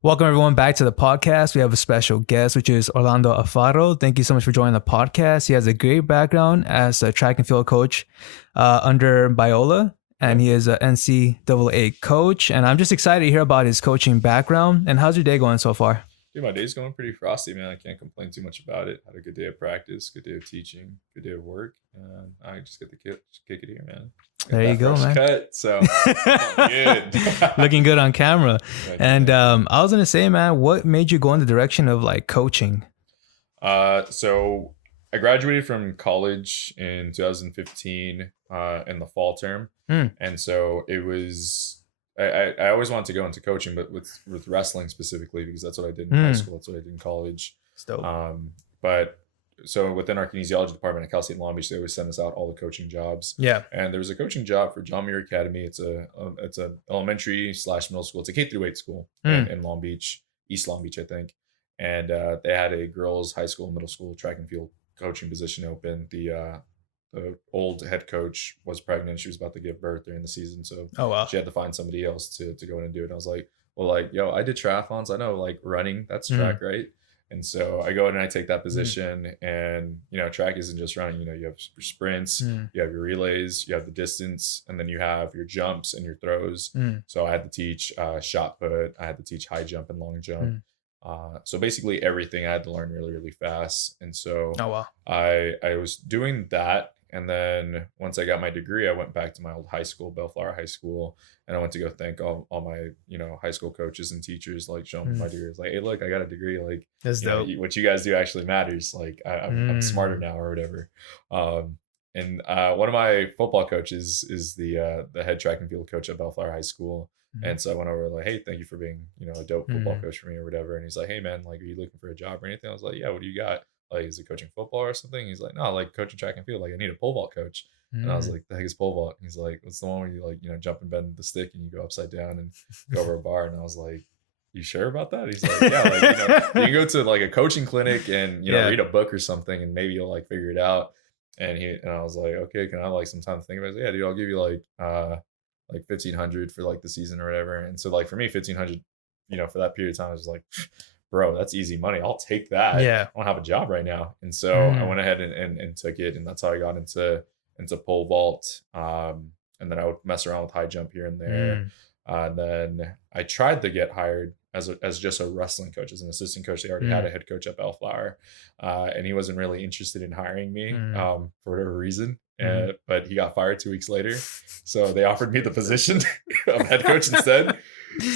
Welcome everyone back to the podcast. We have a special guest, which is Orlando Alfaro. Thank you so much for joining the podcast. He has a great background as a track and field coach under Biola, and he is an NCAA coach. And I'm just excited to hear about his coaching background. And how's your day going so far? Dude, my day's going pretty frosty, man. I can't complain too much about it. Had a good day of practice, good day of teaching, good day of work. And I just get to kick it here, man. There you go, man. Cut, so good. Looking good on camera. Right, And I was going to say, man, what made you go in the direction of like coaching? So I graduated from college in 2015 in the fall term. And so it was... I always wanted to go into coaching, but with wrestling specifically, because that's what I did in high school. That's what I did in college. But so within our kinesiology department at Cal State Long Beach, they always send us out all the coaching jobs. Yeah. And there was a coaching job for John Muir Academy. It's a elementary / middle school. It's a K-8 school in Long Beach, East Long Beach, I think. And they had a girls' high school, middle school track and field coaching position open. The old head coach was pregnant. She was about to give birth during the season. So she had to find somebody else to go in and do it. And I was like, well, like, yo, I did triathlons. I know like running, that's track, right? And so I go in and I take that position and, you know, track isn't just running, you know, you have your sprints, you have your relays, you have the distance, and then you have your jumps and your throws. So I had to teach shot put. I had to teach high jump and long jump. So basically everything I had to learn really, really fast. And so I was doing that. And then once I got my degree, I went back to my old high school, Bellflower High School, and I went to go thank all my, you know, high school coaches and teachers, like showing them my degree. It's like, hey, look, I got a degree. Like, that's dope. What you guys do actually matters. Like, I'm smarter now or whatever. And one of my football coaches is the head track and field coach at Bellflower High School. And so I went over like, hey, thank you for being, you know, a dope football coach for me or whatever. And he's like, hey man, like, are you looking for a job or anything? I was like, yeah, what do you got? Like, is it coaching football or something? He's like, no, like coaching track and field. Like, I need a pole vault coach. And I was like, the heck is pole vault? He's like, what's the one where you like, you know, jump and bend the stick and you go upside down and go over a bar? And I was like, you sure about that? He's like, yeah, like, you know, you can go to like a coaching clinic and, you know, read a book or something and maybe you'll like figure it out. And I was like, okay, can I have like some time to think about it? Yeah, dude, I'll give you like 1,500 for like the season or whatever. And so like for me, 1,500, you know, for that period of time, I was like, bro, that's easy money. I'll take that. Yeah. I don't have a job right now. And so I went ahead and took it. And that's how I got into pole vault. And then I would mess around with high jump here and there. And then I tried to get hired as just a wrestling coach, as an assistant coach. They already had a head coach at Bellflower. And he wasn't really interested in hiring me for whatever reason. But he got fired 2 weeks later. So they offered me the position of head coach instead.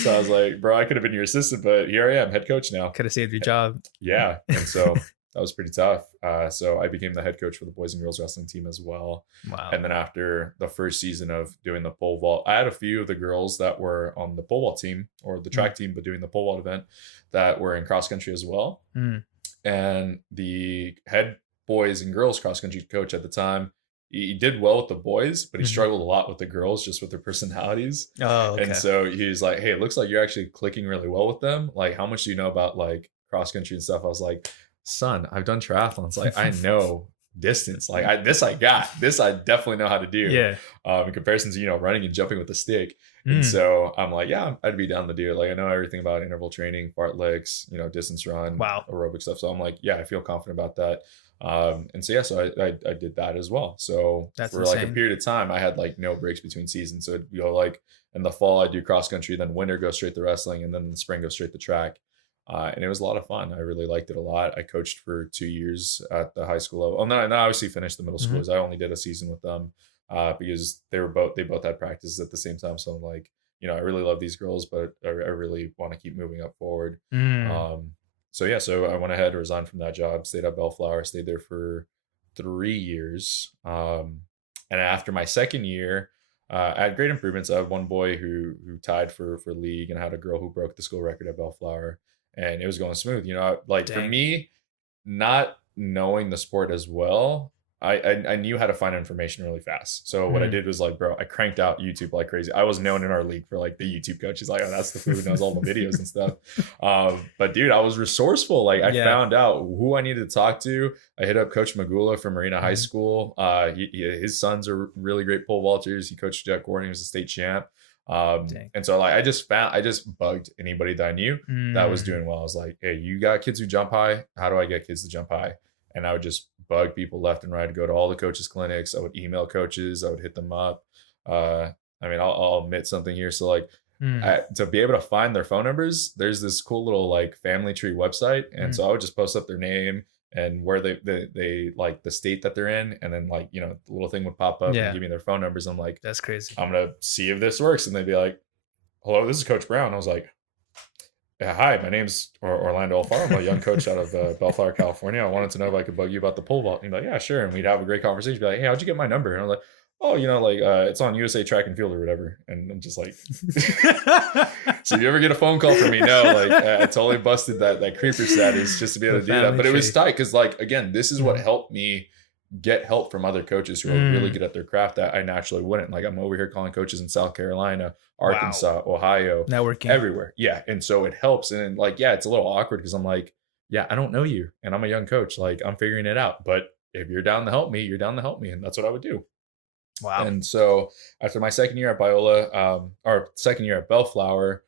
So I was like, bro, I could have been your assistant, but here I am, head coach now. Could have saved your job. Yeah. And so that was pretty tough. So I became the head coach for the boys and girls wrestling team as well. Wow. And then after the first season of doing the pole vault, I had a few of the girls that were on the pole vault team or the track team, but doing the pole vault event that were in cross country as well. And the head boys and girls cross country coach at the time, he did well with the boys, but he struggled a lot with the girls, just with their personalities. And so he was like, hey, it looks like you're actually clicking really well with them. Like, how much do you know about like cross country and stuff? I was like, son, I've done triathlons. Like, I know distance. Like this I definitely know how to do. Yeah. In comparison to, you know, running and jumping with a stick. And so I'm like, yeah, I'd be down to do it. Like, I know everything about interval training, fartleks, you know, distance run, aerobic stuff. So I'm like, yeah, I feel confident about that. And so, yeah, so I did that as well. So that's for insane. Like a period of time, I had like no breaks between seasons. So it'd go like in the fall, I do cross country, then winter go straight to wrestling, and then in the spring go straight to track. And it was a lot of fun. I really liked it a lot. I coached for 2 years at the high school level. And then I obviously finished the middle schoolers. I only did a season with them because they both had practices at the same time. So I'm like, you know, I really love these girls, but I really want to keep moving up forward. So yeah, so I went ahead, resigned from that job, stayed at Bellflower, stayed there for 3 years. And after my second year, I had great improvements. I had one boy who tied for league, and I had a girl who broke the school record at Bellflower, and it was going smooth. You know, like for me, not knowing the sport as well, I knew how to find information really fast. So what I did was like, bro, I cranked out YouTube like crazy. I was known in our league for like the YouTube coach. He's like, oh, that's the food, and knows all the videos and stuff. But dude, I was resourceful. Like I found out who I needed to talk to. I hit up Coach Magula from Marina High School. His sons are really great pole vaulters. He coached Jack Gordon. He was a state champ. And so like I just bugged anybody that I knew that was doing well. I was like, hey, you got kids who jump high? How do I get kids to jump high? And I would just bug people left and right. I'd go to all the coaches' clinics. I would email coaches. I would hit them up. I mean, I'll admit something here. So like to be able to find their phone numbers, there's this cool little like family tree website. And so I would just post up their name and where they like the state that they're in. And then like, you know, the little thing would pop up and give me their phone numbers. I'm like, that's crazy. I'm going to see if this works. And they'd be like, hello, this is Coach Brown. I was like, yeah, hi, my name's Orlando Alfaro. I'm a young coach out of Bellflower, California. I wanted to know if I could bug you about the pole vault. And he'd be like, yeah, sure. And we'd have a great conversation. Be like, hey, how'd you get my number? And I was like, oh, you know, like it's on USA Track and Field or whatever. And I'm just like, so if you ever get a phone call from me, no, like I totally busted that creeper status just to be able to do that. But it was tight because like, again, this is what helped me get help from other coaches who are really good at their craft that I naturally wouldn't. Like I'm over here calling coaches in South Carolina, Arkansas, Ohio, networking everywhere. Yeah. And so it helps. And like, yeah, it's a little awkward because I'm like, yeah, I don't know you and I'm a young coach. Like I'm figuring it out. But if you're down to help me, you're down to help me. And that's what I would do. Wow. And so after my second year at Biola, or second year at Bellflower,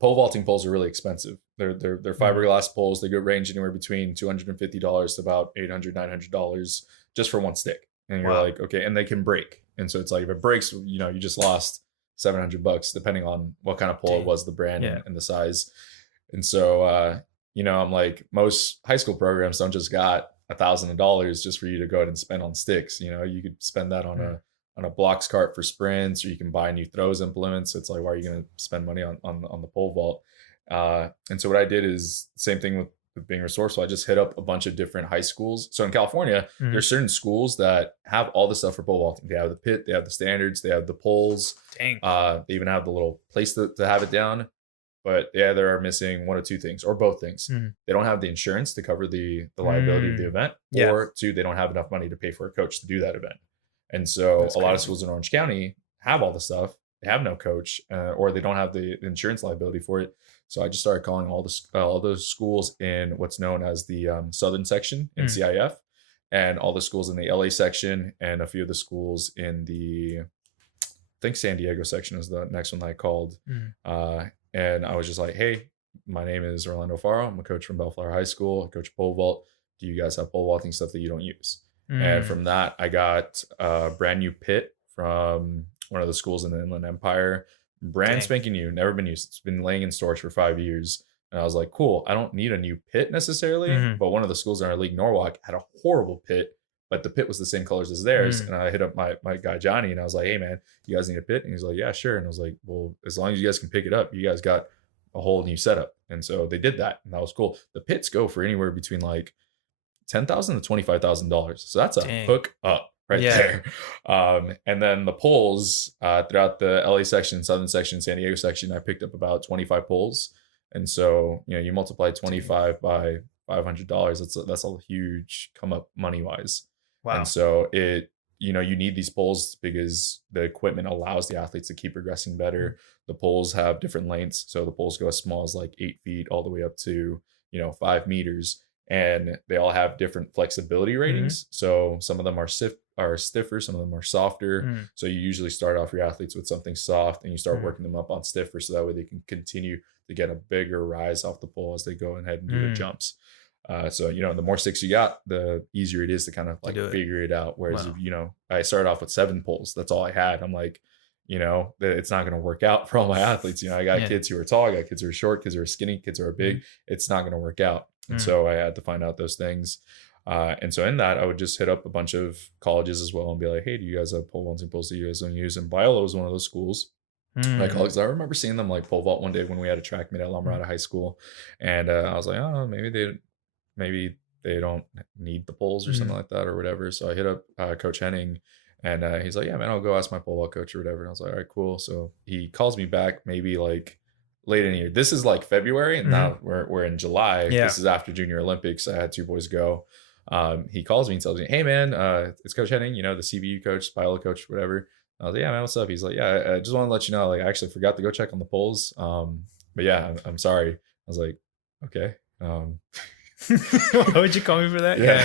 pole vaulting poles are really expensive. They're fiberglass poles. They go range anywhere between $250 to about $800, $900 just for one stick. And you're like, okay, and they can break. And so it's like if it breaks, you know, you just lost $700 depending on what kind of pole it was, the brand and the size. And so, you know, I'm like, most high school programs don't just got $1,000 just for you to go ahead and spend on sticks. You know, you could spend that on a blocks cart for sprints, or you can buy new throws implements. So it's like, why are you going to spend money on the pole vault? And so what I did is same thing with being resourceful. I just hit up a bunch of different high schools. So in California, there's certain schools that have all the stuff for pole vaulting. They have the pit, they have the standards, they have the poles. Dang. They even have the little place to have it down. But yeah, they are missing one or two things, or both things. They don't have the insurance to cover the liability of the event, or two, they don't have enough money to pay for a coach to do that event. And so a lot of schools in Orange County have all the stuff. They have no coach, or they don't have the insurance liability for it. So I just started calling all those schools in what's known as the Southern section in CIF, and all the schools in the LA section, and a few of the schools in the, I think San Diego section is the next one that I called. And I was just like, hey, my name is Orlando Alfaro. I'm a coach from Bellflower High School. I coach pole vault. Do you guys have pole vaulting stuff that you don't use? And from that, I got a brand new pit from one of the schools in the Inland Empire. Brand spanking new, never been used. It's been laying in storage for 5 years. And I was like, cool, I don't need a new pit necessarily. But one of the schools in our league, Norwalk, had a horrible pit, but the pit was the same colors as theirs. And I hit up my guy, Johnny, and I was like, hey, man, you guys need a pit? And he's like, yeah, sure. And I was like, well, as long as you guys can pick it up, you guys got a whole new setup. And so they did that. And that was cool. The pits go for anywhere between like $10,000 to $25,000. So that's a hook up right there. And then the poles throughout the LA section, Southern section, San Diego section, I picked up about 25 poles. And so, you know, you multiply 25 by $500. That's a huge come up money wise. Wow. And so you know, you need these poles because the equipment allows the athletes to keep progressing better. The poles have different lengths. So the poles go as small as like 8 feet all the way up to, you know, 5 meters. And they all have different flexibility ratings. So some of them are stiffer, some of them are softer. So you usually start off your athletes with something soft and you start working them up on stiffer, so that way they can continue to get a bigger rise off the pole as they go ahead and do the jumps. So, you know, the more sticks you got, the easier it is to kind of like figure it out. Whereas, you know, I started off with 7 poles. That's all I had. I'm like, you know, it's not going to work out for all my athletes. You know, I got kids who are tall, I got kids who are short, kids who are skinny, kids who are big. It's not going to work out. And so I had to find out those things. And so in that, I would just hit up a bunch of colleges as well and be like, hey, do you guys have pole vaulting poles that you guys don't use? And Biola was one of those schools. My colleagues, I remember seeing them like pole vault one day when we had a track meet at La Mirada High School. And I was like, oh, maybe they don't need the poles or something like that or whatever. So I hit up Coach Henning, and he's like, yeah, man, I'll go ask my pole vault coach or whatever. And I was like, all right, cool. So he calls me back maybe like late in the year. This is like February, and now we're in July. This is after Junior Olympics. I had 2 boys go. He calls me and tells me, hey, man, it's Coach Henning, you know, the CBU coach, Biola coach, whatever. I was like, yeah, man, what's up? He's like, yeah, I just want to let you know, like, I actually forgot to go check on the poles. But yeah, I'm sorry. I was like, okay. Why would you call me for that? Yeah.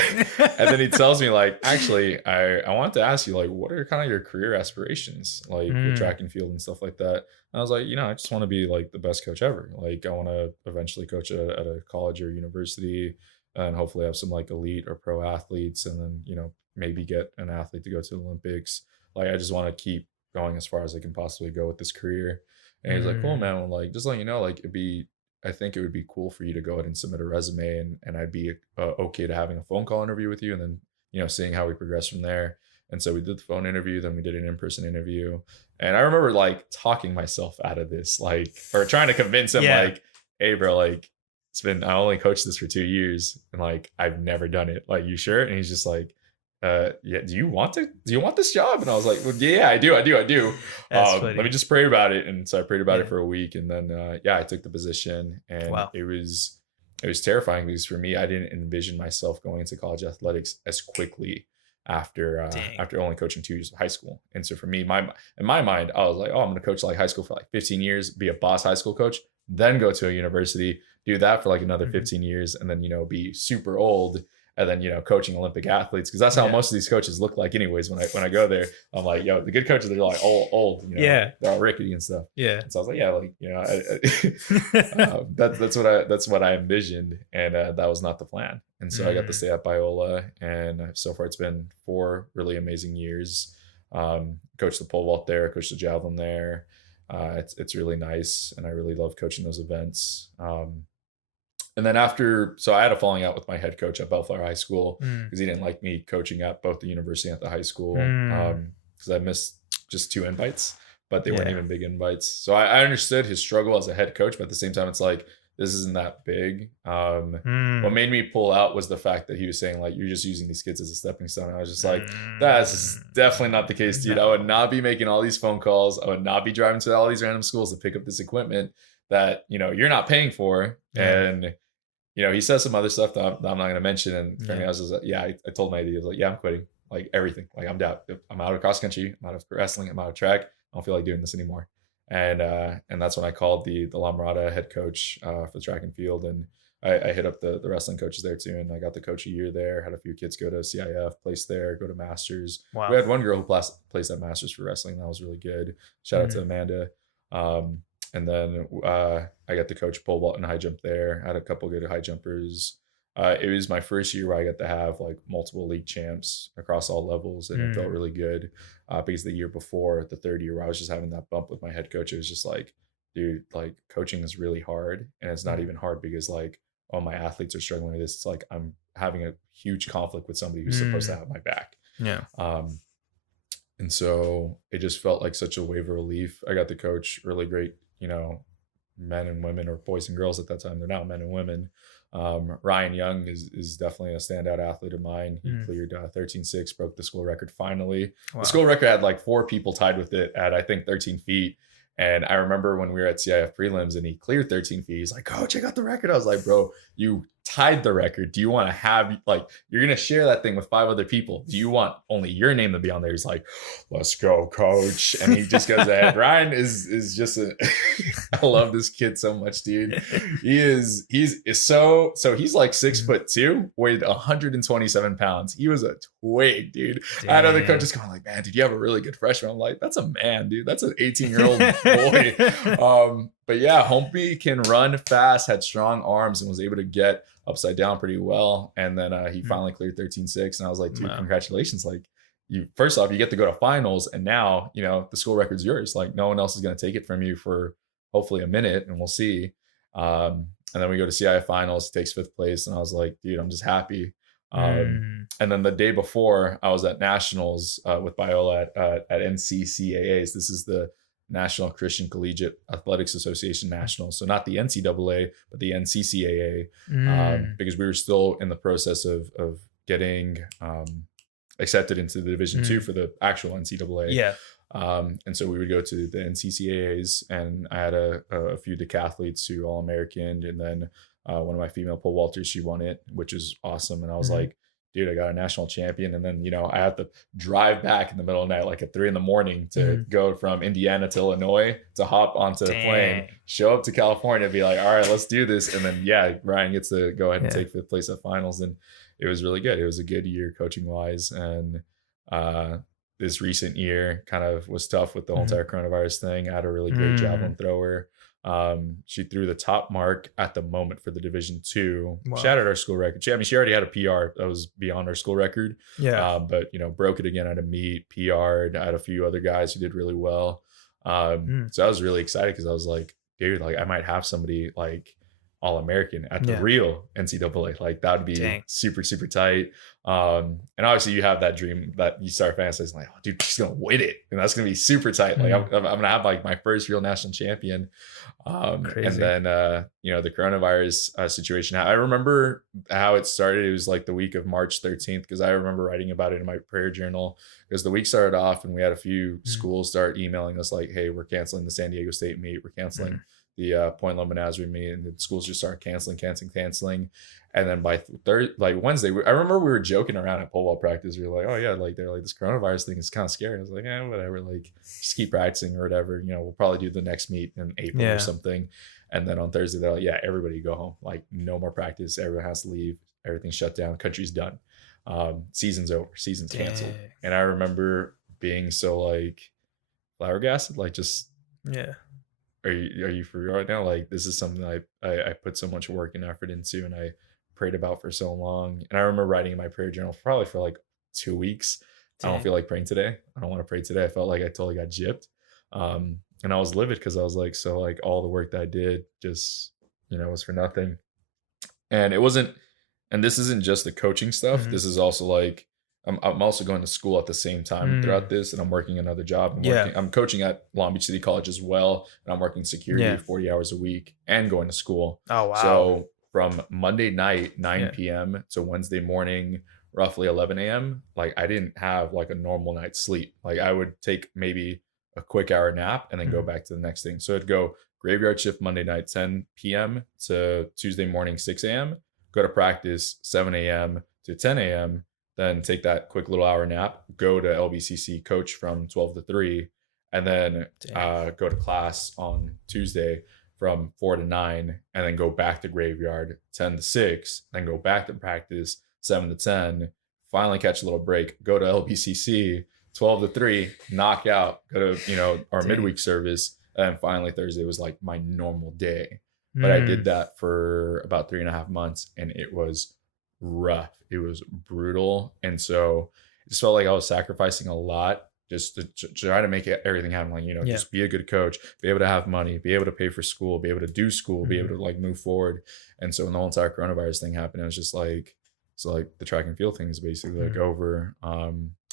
And then he tells me, like, actually, I wanted to ask you, like, what are kind of your career aspirations, like with track and field and stuff like that? I was like, I just want to be like the best coach ever. Like I want to eventually coach at a college or university and hopefully have some like elite or pro athletes and then, maybe get an athlete to go to the Olympics. Like I just want to keep going as far as I can possibly go with this career. And he's like, cool, man. Well, like, just letting you know, like I think it would be cool for you to go ahead and submit a resume and I'd be okay to having a phone call interview with you and then, seeing how we progress from there. And so we did the phone interview, then we did an in-person interview. And I remember like talking myself out of this, like, or trying to convince him like, hey bro, like I only coached this for 2 years and like, I've never done it. Like, you sure? And he's just like, yeah, do you want this job? And I was like, well, yeah, I do. Let me just pray about it. And so I prayed about it for a week and then, I took the position and it was terrifying because for me, I didn't envision myself going into college athletics as quickly after only coaching 2 years of high school. And so for me, in my mind, I was like, oh, I'm going to coach like high school for like 15 years, be a boss high school coach, then go to a university, do that for like another 15 years, and then, be super old. And then, coaching Olympic athletes, because that's how most of these coaches look like anyways. When I go there, I'm like, yo, the good coaches, they're like old, they're all rickety and stuff. Yeah. And so I was like, yeah, like, that's what I envisioned. And that was not the plan. And so I got to stay at Biola. And so far it's been 4 really amazing years. Coached the pole vault there, coached the javelin there. It's really nice. And I really love coaching those events. And then so I had a falling out with my head coach at Alfaro High School because he didn't like me coaching at both the university and at the high school because I missed just 2 invites, but they weren't even big invites. So I understood his struggle as a head coach, but at the same time, it's like, this isn't that big. What made me pull out was the fact that he was saying like, you're just using these kids as a stepping stone. And I was just like, that's definitely not the case, dude. I would not be making all these phone calls. I would not be driving to all these random schools to pick up this equipment that, you're not paying for. And he says some other stuff that I'm not going to mention. And for me, I was just like, I told my idea, like, yeah, I'm quitting, like everything. Like I'm down. I'm out of cross country. I'm out of wrestling. I'm out of track. I don't feel like doing this anymore. And that's when I called the La Mirada head coach for track and field. And I hit up the wrestling coaches there too. And I got to coach a year there, had a few kids go to CIF, place there, go to Masters. Wow. We had one girl who placed at Masters for wrestling. That was really good. Shout out to Amanda. And then I got to coach pole vault and high jump there. I had a couple good high jumpers. It was my first year where I got to have like multiple league champs across all levels. And it felt really good because the year before, the third year where I was just having that bump with my head coach, it was just like, dude, like coaching is really hard. And it's not even hard because like, oh, my athletes are struggling with this. It's like I'm having a huge conflict with somebody who's supposed to have my back. Yeah. And so it just felt like such a wave of relief. I got to coach really great, men and women, or boys and girls at that time. They're now men and women. Ryan Young is definitely a standout athlete of mine. He cleared 13.6, broke the school record finally. Wow. The school record had like 4 people tied with it at, I think, 13 feet. And I remember when we were at CIF prelims and he cleared 13 feet, he's like, coach, I got the record. I was like, bro, you tied the record. Do you want to have, like, you're going to share that thing with 5 other people. Do you want only your name to be on there? He's like, let's go, coach. And he just goes ahead. Ryan is just I love this kid so much, dude. He's so he's like 6'2", weighed 127 pounds. He was a twig, dude. Damn. I had other coaches going like, man, did you have a really good freshman? I'm like, that's a man, dude. That's an 18-year-old boy. But yeah, Humpy can run fast, had strong arms, and was able to get upside down pretty well. And then he finally cleared 13.6. And I was like, dude, congratulations. Like, first off, you get to go to finals. And now, the school record's yours. Like, no one else is going to take it from you for hopefully a minute, and we'll see. And then we go to CIF finals, he takes 5th place. And I was like, dude, I'm just happy. And then the day before, I was at nationals with Biola at NCCAAs. This is the National Christian Collegiate Athletics Association Nationals. So not the NCAA, but the NCCAA, because we were still in the process of getting accepted into the Division II for the actual NCAA. Yeah. And so we would go to the NCCAAs, and I had a few decathletes who All-American, and then one of my female pole vaulters, she won it, which is awesome. And I was like, dude, I got a national champion. And then, I have to drive back in the middle of the night, like at 3 a.m. to go from Indiana to Illinois to hop onto the plane, show up to California, and be like, all right, let's do this. And then, Ryan gets to go ahead and take 5th place at finals. And it was really good. It was a good year coaching wise. And this recent year kind of was tough with the whole entire coronavirus thing. I had a really great javelin thrower. She threw the top mark at the moment for the Division II. Wow. Shattered our school record. She already had a PR that was beyond our school record. Yeah. But broke it again at a meet, PR'd. I had a few other guys who did really well. So I was really excited because I was like, dude, like I might have somebody like All-American at the real NCAA. Like that would be super, super tight. And obviously you have that dream that you start fantasizing like, oh, dude, she's gonna win it, and that's gonna be super tight. Like I'm gonna have like my first real national champion. And then the coronavirus situation. I remember how it started. It was like the week of March 13th, because I remember writing about it in my prayer journal, because the week started off and we had a few schools start emailing us like, hey, we're canceling the San Diego State meet, we're canceling the Point Loma Nazarene meet, and the schools just started canceling. And then by Wednesday, I remember we were joking around at pole vault practice. We were like, oh yeah, like they're like, this coronavirus thing is kind of scary. I was like, yeah, whatever, like just keep practicing or whatever. We'll probably do the next meet in April or something. And then on Thursday, they're like, yeah, everybody go home. Like no more practice. Everyone has to leave. Everything's shut down. Country's done. Season's over. Season's canceled. And I remember being so like flabbergasted, like just Are you for real right now? Like this is something I put so much work and effort into, and I prayed about for so long. And I remember writing in my prayer journal probably for like 2 weeks. I don't feel like praying today. I don't want to pray today. I felt like I totally got gypped. And I was livid because I was like, so like all the work that I did just, was for nothing. And it wasn't, and this isn't just the coaching stuff. This is also like, I'm also going to school at the same time throughout this, and I'm working another job. I'm coaching at Long Beach City College as well, and I'm working security 40 hours a week and going to school. Oh, wow. So from Monday night, 9 p.m. to Wednesday morning, roughly 11 a.m., like I didn't have like a normal night's sleep. Like I would take maybe a quick hour nap and then go back to the next thing. So it'd go graveyard shift Monday night, 10 p.m. to Tuesday morning, 6 a.m., go to practice 7 a.m. to 10 a.m., then take that quick little hour nap, go to LBCC, coach from 12 to 3, and then go to class on Tuesday from 4 to 9, and then go back to graveyard 10 to 6, then go back to practice 7 to 10, finally catch a little break, go to LBCC 12 to 3, knock out, go to our midweek service, and then finally Thursday was like my normal day. But I did that for about 3.5 months, and it was rough. It was brutal. And so it just felt like I was sacrificing a lot just to try to make everything happen. Like, just be a good coach, be able to have money, be able to pay for school, be able to do school, be able to like move forward. And so when the whole entire coronavirus thing happened, it was just like, so like the track and field thing is basically like over.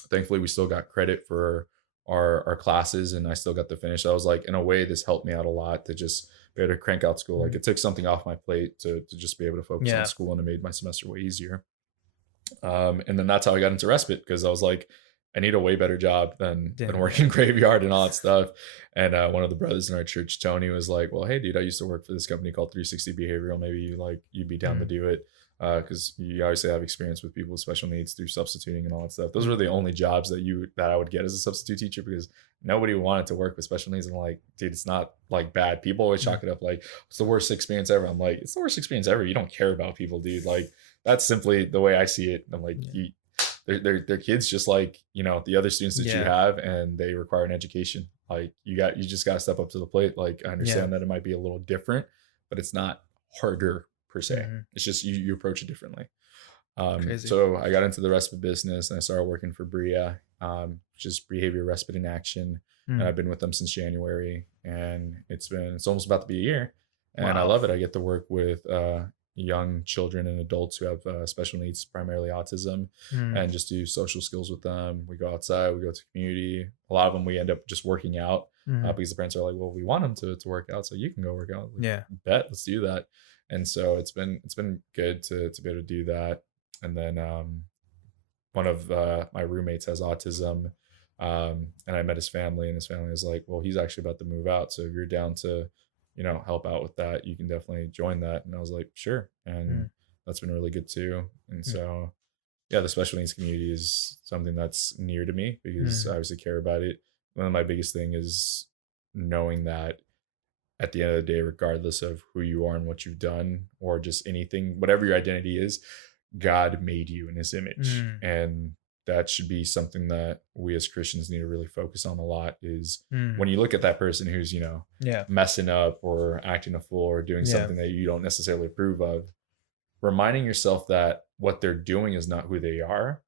Thankfully we still got credit for our classes, and I still got to finish. I was like, in a way, this helped me out a lot to just be able to crank out school. Like it took something off my plate to just be able to focus on school, and it made my semester way easier. And then that's how I got into respite, because I was like, I need a way better job than working graveyard and all that stuff. And one of the brothers in our church, Tony, was like, well, hey dude, I used to work for this company called 360 Behavioral. Maybe you'd be down to do it. Because you obviously have experience with people with special needs through substituting and all that stuff. Those were the only jobs that I would get as a substitute teacher, because nobody wanted to work with special needs. And I'm like, dude, it's not like bad. People always chalk it up like, it's the worst experience ever. I'm like, it's the worst experience ever. You don't care about people, dude. Like that's simply the way I see it. I'm like, they're kids just like the other students that you have, and they require an education. Like you just got to step up to the plate. Like I understand that it might be a little different, but it's not harder per se. It's just you approach it differently. So I got into the respite business, and I started working for BRIA, which is Behavior Respite in Action. And I've been with them since January, and it's almost about to be a year, and I love it. I get to work with young children and adults who have special needs, primarily autism, and just do social skills with them. We go outside, we go to community. A lot of them we end up just working out because the parents are like, well, we want them to work out, so you can go work out. Like, bet, let's do that. And so it's been good to be able to do that. And then one of my roommates has autism, and I met his family, and his family was like, well, he's actually about to move out, so if you're down to help out with that, you can definitely join that. And I was like, sure. And that's been really good too. And so the special needs community is something that's near to me, because I obviously care about it. One of my biggest thing is knowing that at the end of the day, regardless of who you are and what you've done, or just anything, whatever your identity is, God made you in his image. And that should be something that we as Christians need to really focus on a lot, is Mm. when you look at that person who's, messing up or acting a fool or doing something that you don't necessarily approve of, reminding yourself that what they're doing is not who they are.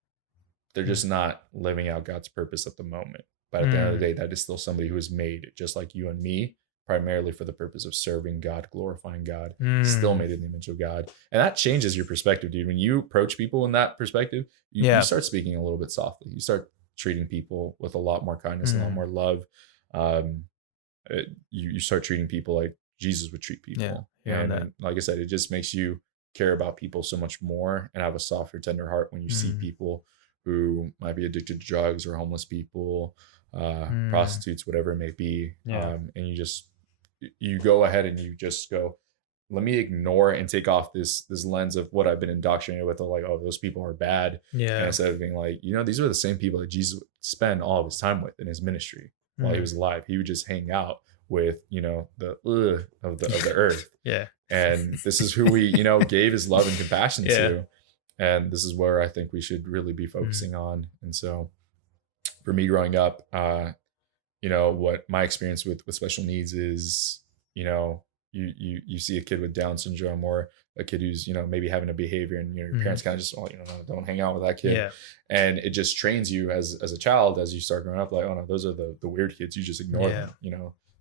They're just not living out God's purpose at the moment. But at the end of the day, that is still somebody who is made just like you and me, primarily for the purpose of serving God, glorifying God, still made in the image of God. And that changes your perspective, dude. When you approach people in that perspective, you start speaking a little bit softly. You start treating people with a lot more kindness, a lot more love. You start treating people like Jesus would treat people. And like I said, it just makes you care about people so much more and have a softer, tender heart when you see people who might be addicted to drugs or homeless people, prostitutes, whatever it may be. And you go ahead and you just go, let me ignore and take off this lens of what I've been indoctrinated with, like, oh, those people are bad. And instead of being like, these are the same people that Jesus would spend all of his time with in his ministry while he was alive. He would just hang out with, the of the earth. And this is who we, gave his love and compassion to. And this is where I think we should really be focusing on. And so for me growing up, what my experience with special needs is, you see a kid with Down syndrome or a kid who's, maybe having a behavior, and your parents kind of just, don't hang out with that kid. And it just trains you as a child, as you start growing up, like, oh no, those are the weird kids. You just ignore them,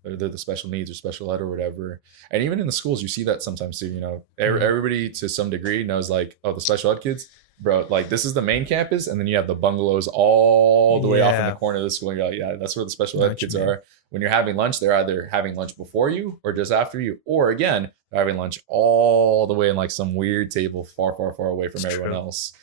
they're the special needs or special ed or whatever. And even in the schools, you see that sometimes too, everybody to some degree knows, like, oh, the special ed kids, bro, like, this is the main campus, and then you have the bungalows all the way off in the corner of the school, and you're like, yeah, that's where the special ed kids are. When you're having lunch, they're either having lunch before you or just after you, or again, they're having lunch all the way in like some weird table far away from everyone else.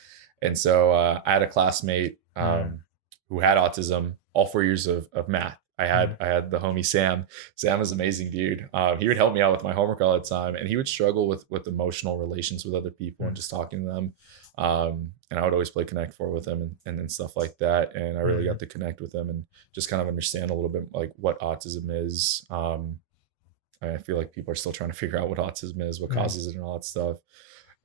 And so I had a classmate who had autism all 4 years of math. I had the homie Sam. Sam is an amazing dude. He would help me out with my homework all the time, and he would struggle with emotional relations with other people and just talking to them. And I would always play Connect Four with him and stuff like that. And I really got to connect with him and just kind of understand a little bit like what autism is. I feel like people are still trying to figure out what autism is, what causes it, and all that stuff.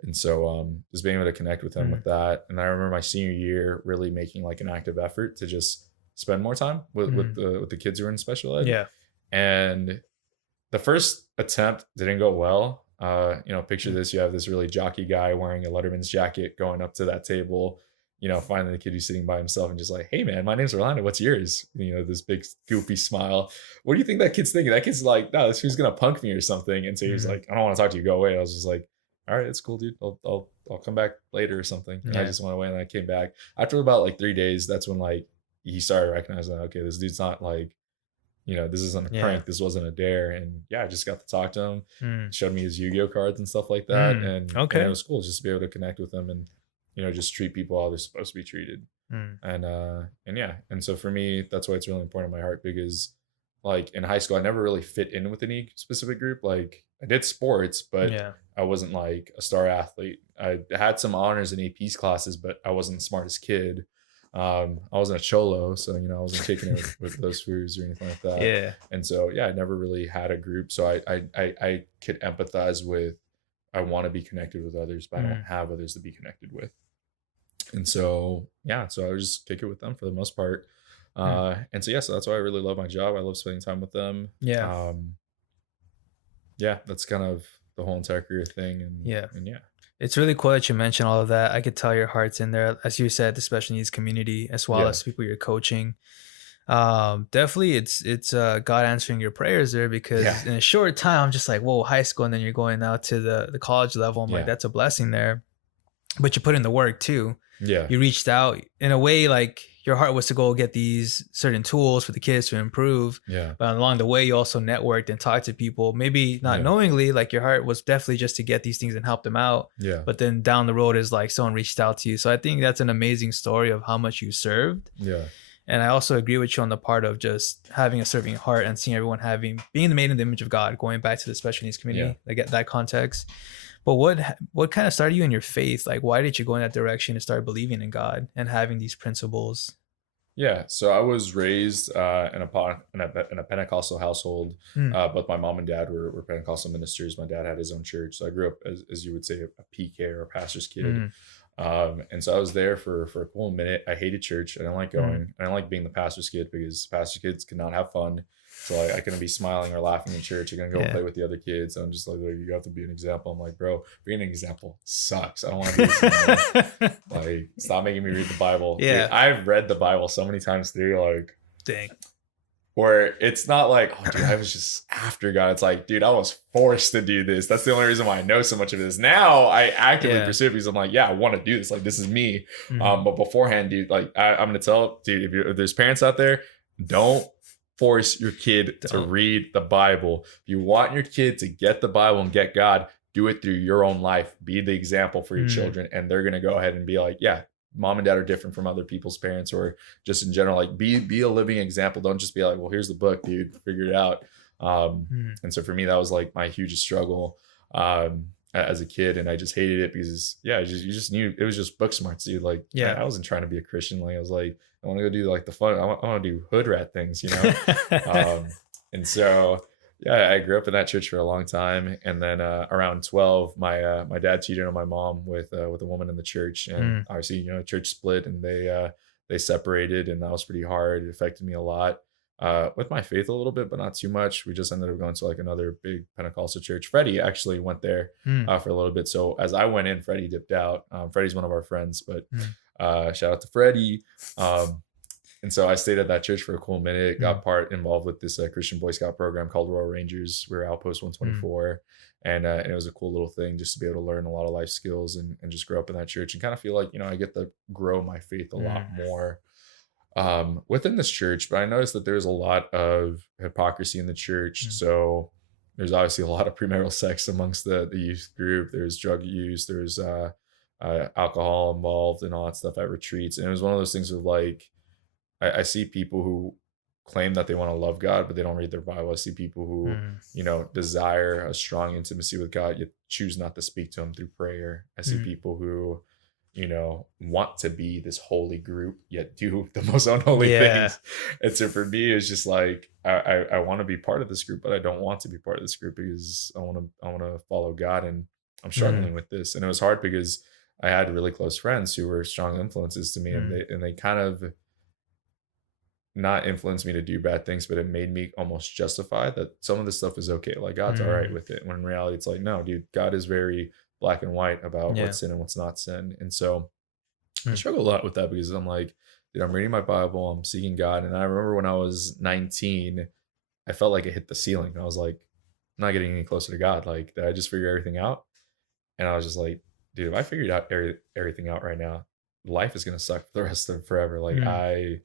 And so just being able to connect with him with that. And I remember my senior year really making like an active effort to just spend more time with the kids who are in special ed. And the first attempt didn't go well. Picture this: you have this really jockey guy wearing a Letterman's jacket going up to that table, finding the kid who's sitting by himself and just like, hey man, my name's Orlando, what's yours? This big goofy smile. What do you think that kid's thinking? That kid's like, no, this kid's gonna punk me or something. And so he was like, I don't want to talk to you, go away. I was just like, all right, it's cool, dude. I'll come back later or something. And I just went away, and I came back after about like 3 days. That's when like he started recognizing, okay, this dude's not like, this isn't a prank. This wasn't a dare. And I just got to talk to him, showed me his Yu-Gi-Oh cards and stuff like that. And it was cool just to be able to connect with him and, just treat people how they're supposed to be treated. And so for me, that's why it's really important in my heart, because like in high school, I never really fit in with any specific group. Like I did sports, but I wasn't like a star athlete. I had some honors in AP's classes, but I wasn't the smartest kid. I wasn't a cholo, so I wasn't kicking it with those foods or anything like that. And so I never really had a group, so I could empathize with, I want to be connected with others, but I don't have others to be connected with. And so so I would just kick it with them for the most part. And so so that's why I really love my job. I love spending time with them. That's kind of the whole entire career thing. And it's really cool that you mentioned all of that. I could tell your heart's in there, as you said, the special needs community, as well as people you're coaching. Definitely it's God answering your prayers there, because in a short time, I'm just like, whoa, high school, and then you're going out to the college level. I'm like, that's a blessing there. But you put in the work too. You reached out in a way, like your heart was to go get these certain tools for the kids to improve. But along the way, you also networked and talked to people, maybe not knowingly, like your heart was definitely just to get these things and help them out. But then down the road is like someone reached out to you. So I think that's an amazing story of how much you served. And I also agree with you on the part of just having a serving heart and seeing everyone being made in the image of God, going back to the special needs community, like get that context. But what kind of started you in your faith? Like, why did you go in that direction and start believing in God and having these principles? So I was raised in a Pentecostal household. Both my mom and dad were Pentecostal ministers. My dad had his own church, so I grew up as you would say, a PK or a pastor's kid. And so I was there for a cool minute. I hated church. I didn't like going. I didn't like being the pastor's kid because pastor's kids could not have fun. So I couldn't be smiling or laughing in church. You're gonna go play with the other kids. I'm just like, you have to be an example. I'm like, bro, being an example sucks. I don't want to be this anymore. Like, stop making me read the Bible. Yeah. Dude, I've read the Bible so many times through, like, dang. Where it's not like, oh, dude, I was just after God. It's like, dude, I was forced to do this. That's the only reason why I know so much of this. Now I actively pursue it because I'm like, yeah, I want to do this. Like, this is me. But beforehand, dude, like, I'm going to tell, dude, if there's parents out there, don't force your kid to read the Bible. If you want your kid to get the Bible and get God, do it through your own life. Be the example for your children. And they're going to go ahead and be like, yeah, mom and dad are different from other people's parents, or just in general, like be a living example. Don't just be like, well, here's the book, dude, figure it out. And so for me, that was like my hugest struggle as a kid. And I just hated it because you just knew it was just book smarts, dude. Like, I wasn't trying to be a Christian. Like, I was like, I want to go do like the fun. I want to do hood rat things, you know? And so, I grew up in that church for a long time. And then around 12, my dad cheated on my mom with a woman in the church. And obviously, church split and they separated, and that was pretty hard. It affected me a lot with my faith a little bit, but not too much. We just ended up going to like another big Pentecostal church. Freddie actually went there for a little bit. So as I went in, Freddie dipped out. Freddie's one of our friends, but shout out to Freddie. And so I stayed at that church for a cool minute, got involved with this Christian Boy Scout program called Royal Rangers. We were Outpost 124. And it was a cool little thing just to be able to learn a lot of life skills and just grow up in that church and kind of feel like, I get to grow my faith a lot more within this church. But I noticed that there's a lot of hypocrisy in the church. So there's obviously a lot of premarital sex amongst the youth group. There's drug use. There's alcohol involved and all that stuff at retreats. And it was one of those things of like, I see people who claim that they want to love God, but they don't read their Bible. I see people who, desire a strong intimacy with God, yet choose not to speak to him through prayer. I see people who, want to be this holy group, yet do the most unholy things. And so for me, it's just like, I want to be part of this group, but I don't want to be part of this group because I want to follow God. And I'm struggling with this. And it was hard because I had really close friends who were strong influences to me, and they kind of not influenced me to do bad things, but it made me almost justify that some of this stuff is okay. Like God's all right with it. When in reality, it's like, no, dude, God is very black and white about what's sin and what's not sin. And so I struggle a lot with that because I'm like, dude, I'm reading my Bible, I'm seeking God. And I remember when I was 19, I felt like it hit the ceiling. I was like, I'm not getting any closer to God. Like, did I just figure everything out? And I was just like, dude, if I figured out everything out right now, life is going to suck for the rest of forever. Like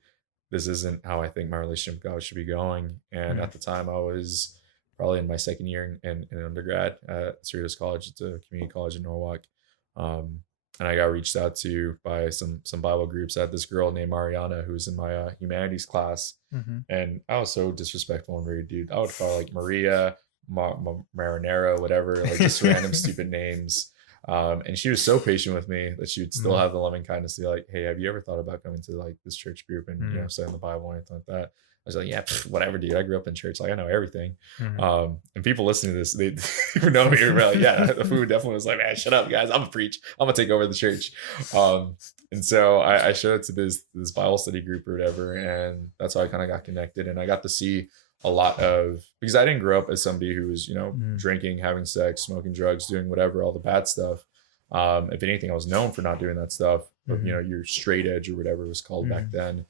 this isn't how I think my relationship with God should be going. And at the time I was probably in my second year in undergrad at Cerritos College. It's a community college in Norwalk. And I got reached out to by some Bible groups. I had this girl named Mariana who was in my humanities class. And I was so disrespectful and rude, dude. I would call her like Maria, Marinero, whatever, like just random stupid names. And she was so patient with me that she would still have the loving kindness to be like, hey, have you ever thought about coming to like this church group and studying the Bible or anything like that? I was like, yeah, whatever, dude. I grew up in church, like I know everything. And people listening to this, they who know me, were like, yeah, the food definitely was like, man, shut up, guys. I'm gonna preach. I'm gonna take over the church. And so I showed up to this Bible study group or whatever, and that's how I kind of got connected. And I got to see a lot of, because I didn't grow up as somebody who was, drinking, having sex, smoking drugs, doing whatever, all the bad stuff. If anything, I was known for not doing that stuff, but your straight edge or whatever it was called back then.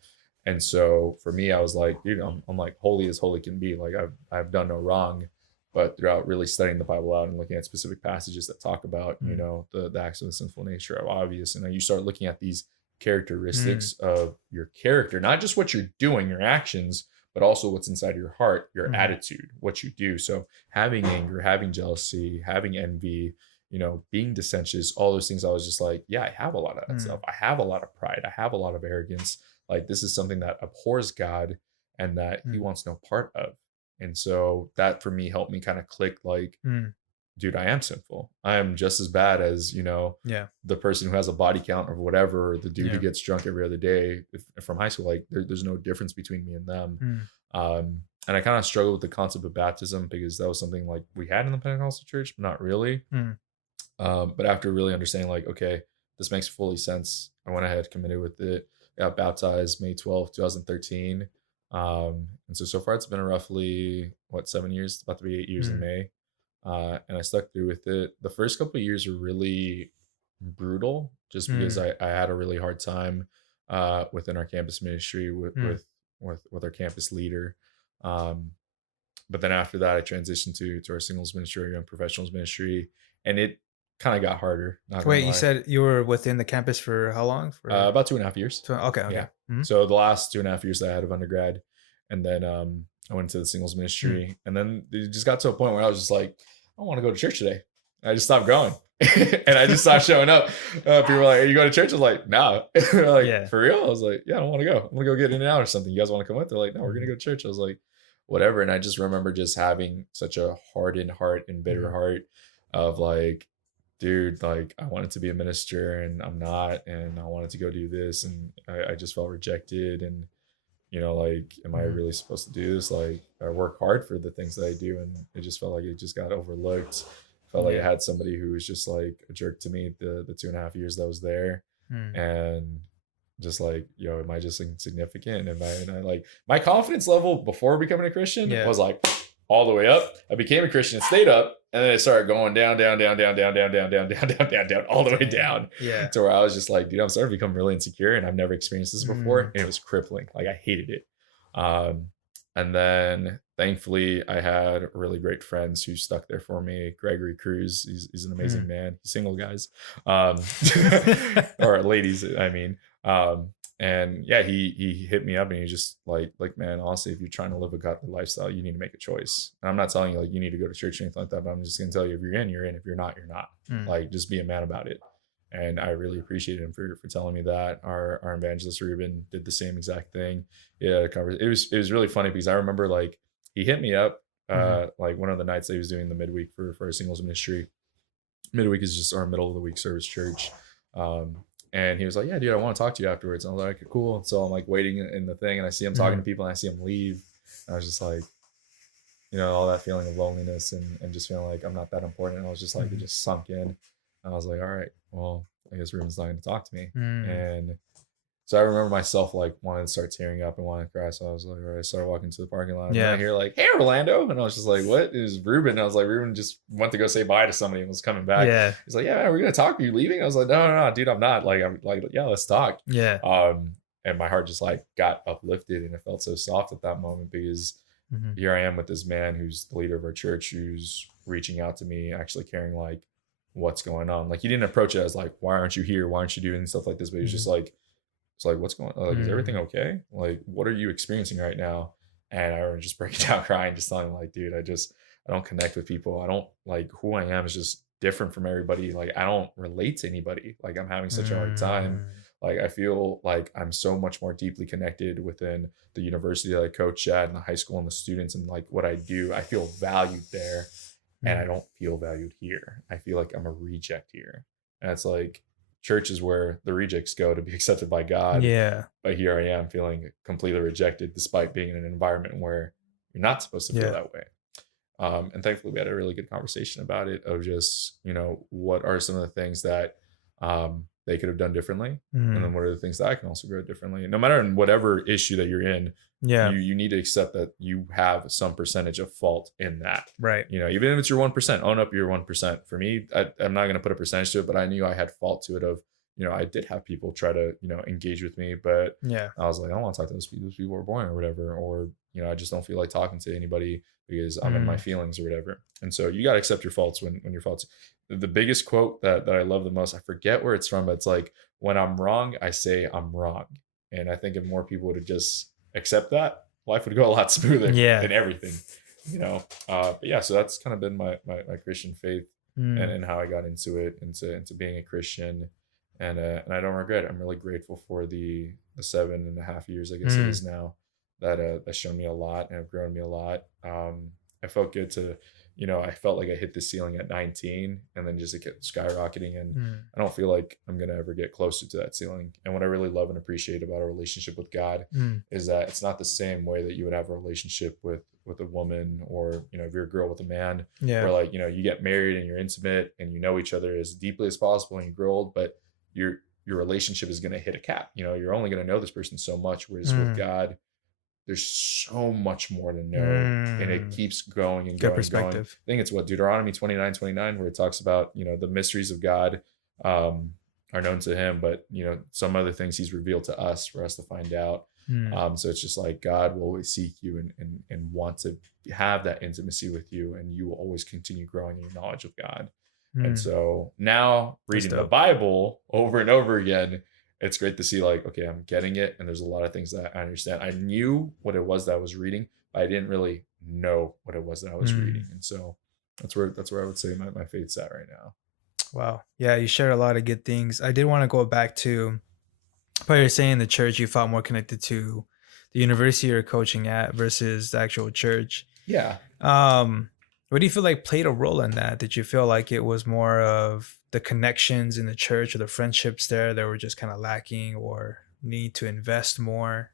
And so for me, I was like, dude, I'm like holy as holy can be. Like I've done no wrong, but throughout really studying the Bible out and looking at specific passages that talk about, the acts of the sinful nature are obvious. And then you start looking at these characteristics of your character, not just what you're doing, your actions, but also what's inside your heart, your attitude, what you do. So having anger, having jealousy, having envy, being dissentious, all those things, I was just like, yeah, I have a lot of that stuff. I have a lot of pride. I have a lot of arrogance. Like this is something that abhors God and that he wants no part of. And so that for me helped me kind of click like, dude, I am sinful. I am just as bad as, the person who has a body count or whatever, or the dude who gets drunk every other day from high school. Like there's no difference between me and them. And I kind of struggled with the concept of baptism because that was something like we had in the Pentecostal church, but not really. But after really understanding like, okay, this makes fully sense. I went ahead, committed with it, got baptized May 12th, 2013. And so far it's been roughly 7 years, about to be 8 years in May. And I stuck through with it. The first couple of years were really brutal just because I had a really hard time within our campus ministry with our campus leader. But then after that, I transitioned to our singles ministry and professionals ministry, and it kind of got harder. Wait, you said you were within the campus for how long? For about 2.5 years. Okay. Yeah. So the last 2.5 years that I had of undergrad, and then I went to the singles ministry, and then it just got to a point where I was just like, I don't want to go to church today. And I just stopped going. And I just stopped showing up. People were like, "Are you going to church?" I was like, "No." Like, for real? I was like, "Yeah, I don't want to go. I'm going to go get in and out or something. You guys want to come with?" They're like, "No, we're going to go to church." I was like, whatever. And I just remember just having such a hardened heart and bitter heart of like, dude, like I wanted to be a minister and I'm not, and I wanted to go do this, and I just felt rejected. And like, am I really supposed to do this? Like, I work hard for the things that I do, and it just felt like it just got overlooked. Felt like I had somebody who was just like a jerk to me the 2.5 years that I was there. And just like, am I just insignificant? And I like, my confidence level before becoming a Christian was like all the way up. I became a Christian and stayed up, and then it started going down, all the way down. Yeah. To where I was just like, dude, I'm starting to become really insecure, and I've never experienced this before. And it was crippling. Like, I hated it. And then thankfully I had really great friends who stuck there for me. Gregory Cruz, he's an amazing man. He's single, guys. Or ladies, I mean. And yeah, he hit me up, and he just like, man, honestly, if you're trying to live a godly lifestyle, you need to make a choice. And I'm not telling you like you need to go to church or anything like that, but I'm just gonna tell you, if you're in, you're in. If you're not, you're not. Like, just be a man about it. And I really appreciate him for telling me that. Our evangelist Ruben did the same exact thing. Yeah, it was really funny because I remember like he hit me up like one of the nights that he was doing the midweek for our singles ministry. Midweek is just our middle of the week service church. And he was like, "Yeah, dude, I want to talk to you afterwards." And I was like, "Cool." So I'm like waiting in the thing, and I see him talking to people, and I see him leave. And I was just like, all that feeling of loneliness and just feeling like I'm not that important. And I was just like, it just sunk in. And I was like, all right, well, I guess Ruben's not going to talk to me. And so I remember myself like wanting to start tearing up and wanting to cry. So I was like, all right, I started walking to the parking lot. And I hear like, "Hey, Orlando." And I was just like, "What?" It was Ruben. And I was like, Ruben just went to go say bye to somebody and was coming back. Yeah. He's like, "Yeah, man, we're going to talk. Are you leaving?" I was like, no, dude, I'm not. Like, I'm like, "Yeah, let's talk." Yeah. And my heart just like got uplifted, and it felt so soft at that moment because here I am with this man who's the leader of our church, who's reaching out to me, actually caring like what's going on. Like, he didn't approach it as like, "Why aren't you here? Why aren't you doing stuff like this?" But he was just like, it's like, "What's going on? Like, is everything okay? Like, what are you experiencing right now?" And I remember just breaking down crying, just telling him like, "Dude, I don't connect with people. I don't like, who I am is just different from everybody. Like, I don't relate to anybody. Like, I'm having such a hard time. Like, I feel like I'm so much more deeply connected within the university that I coach at, and the high school and the students, and like what I do. I feel valued there, and I don't feel valued here. I feel like I'm a reject here." And it's like, church is where the rejects go to be accepted by God. Yeah. But here I am feeling completely rejected, despite being in an environment where you're not supposed to feel that way. And thankfully we had a really good conversation about it, of just, what are some of the things that they could have done differently. And then what are the things that I can also grow differently. No matter in whatever issue that you're in, you need to accept that you have some percentage of fault in that. Right. Even if it's your 1%, own up your 1%. For me, I'm not going to put a percentage to it, but I knew I had fault to it of, I did have people try to, engage with me, but I was like, I don't want to talk to those people. Those people are boring or whatever. Or, I just don't feel like talking to anybody because I'm in my feelings or whatever. And so you got to accept your faults when your faults. The biggest quote that I love the most, I forget where it's from, but it's like, "When I'm wrong, I say I'm wrong." And I think if more people would have just accept that, life would go a lot smoother in everything, but yeah, so that's kind of been my Christian faith and how I got into it, into being a Christian. And I don't regret it. I'm really grateful for the 7.5 years, I guess it is now, that shown me a lot and have grown me a lot. I felt good to, I felt like I hit the ceiling at 19, and then just it kept skyrocketing, and I don't feel like I'm going to ever get closer to that ceiling. And what I really love and appreciate about a relationship with God is that it's not the same way that you would have a relationship with a woman, or, if you're a girl with a man, where like, you get married and you're intimate and you know each other as deeply as possible and you grow old, but your relationship is going to hit a cap. You know, you're only going to know this person so much. Whereas with God, there's so much more to know, and it keeps going and going and going. I think it's what Deuteronomy 29:29, where it talks about, you know, the mysteries of God are known to him, but you know, some other things he's revealed to us for us to find out. So it's just like God will always seek you and want to have that intimacy with you, and you will always continue growing in your knowledge of God. And so now reading the Bible over and over again, it's great to see like, okay, I'm getting it. And there's a lot of things that I understand. I knew what it was that I was reading, but I didn't really know what it was that I was reading. And so that's where I would say my faith's at right now. Wow. Yeah, you shared a lot of good things. I did want to go back to what you're saying, the church you felt more connected to the university you're coaching at versus the actual church. Yeah. What do you feel like played a role in that? Did you feel like it was more of the connections in the church or the friendships there that were just kind of lacking, or need to invest more?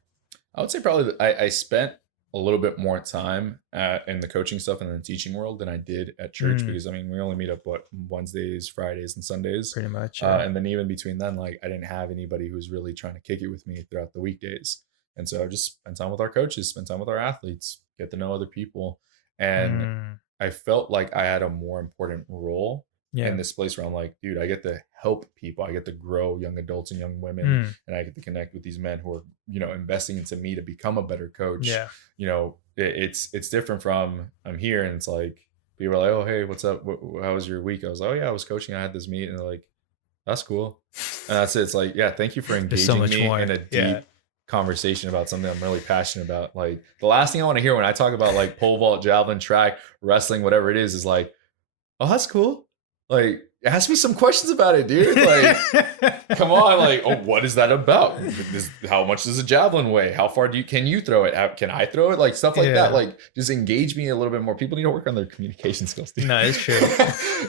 I would say probably I spent a little bit more time in the coaching stuff and in the teaching world than I did at church, because I mean, we only meet up Wednesdays, Fridays, and Sundays, pretty much. Yeah. And then even between then, like I didn't have anybody who was really trying to kick it with me throughout the weekdays. And so I just spend time with our coaches, spend time with our athletes, get to know other people. And I felt like I had a more important role in this place where I'm like, dude, I get to help people. I get to grow young adults and young women, and I get to connect with these men who are, you know, investing into me to become a better coach. Yeah. You know, it's different from I'm here and it's like, people are like, oh, hey, what's up? How was your week? I was like, oh yeah, I was coaching. I had this meet, and they're like, that's cool. And that's it. It's like, yeah, thank you for engaging me in a deep conversation about something I'm really passionate about. Like the last thing I want to hear when I talk about like pole vault, javelin, track, wrestling, whatever it is like, oh, that's cool. Like, ask me some questions about it, dude. Like, come on. Like, oh, what is that about? How much does a javelin weigh? How far can you throw it? Can I throw it? Like stuff like that. Like, just engage me a little bit more. People need to work on their communication skills, dude. No, it's true.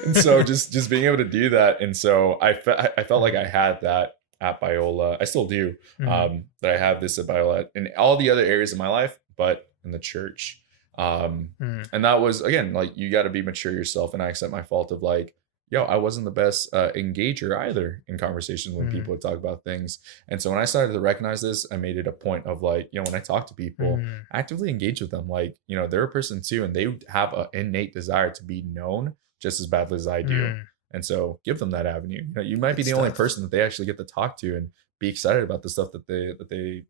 And so just being able to do that. And so I felt like I had that at Biola. I still do. That I have this at Biola in all the other areas of my life, but in the church. And that was, again, like, you got to be mature yourself. And I accept my fault of like, yo, I wasn't the best engager either in conversations when people would talk about things. And so when I started to recognize this, I made it a point of like, you know, when I talk to people, actively engage with them. Like, you know, they're a person too, and they have an innate desire to be known just as badly as I do. And so give them that avenue. You know, you might be the only person that they actually get to talk to and be excited about the stuff that they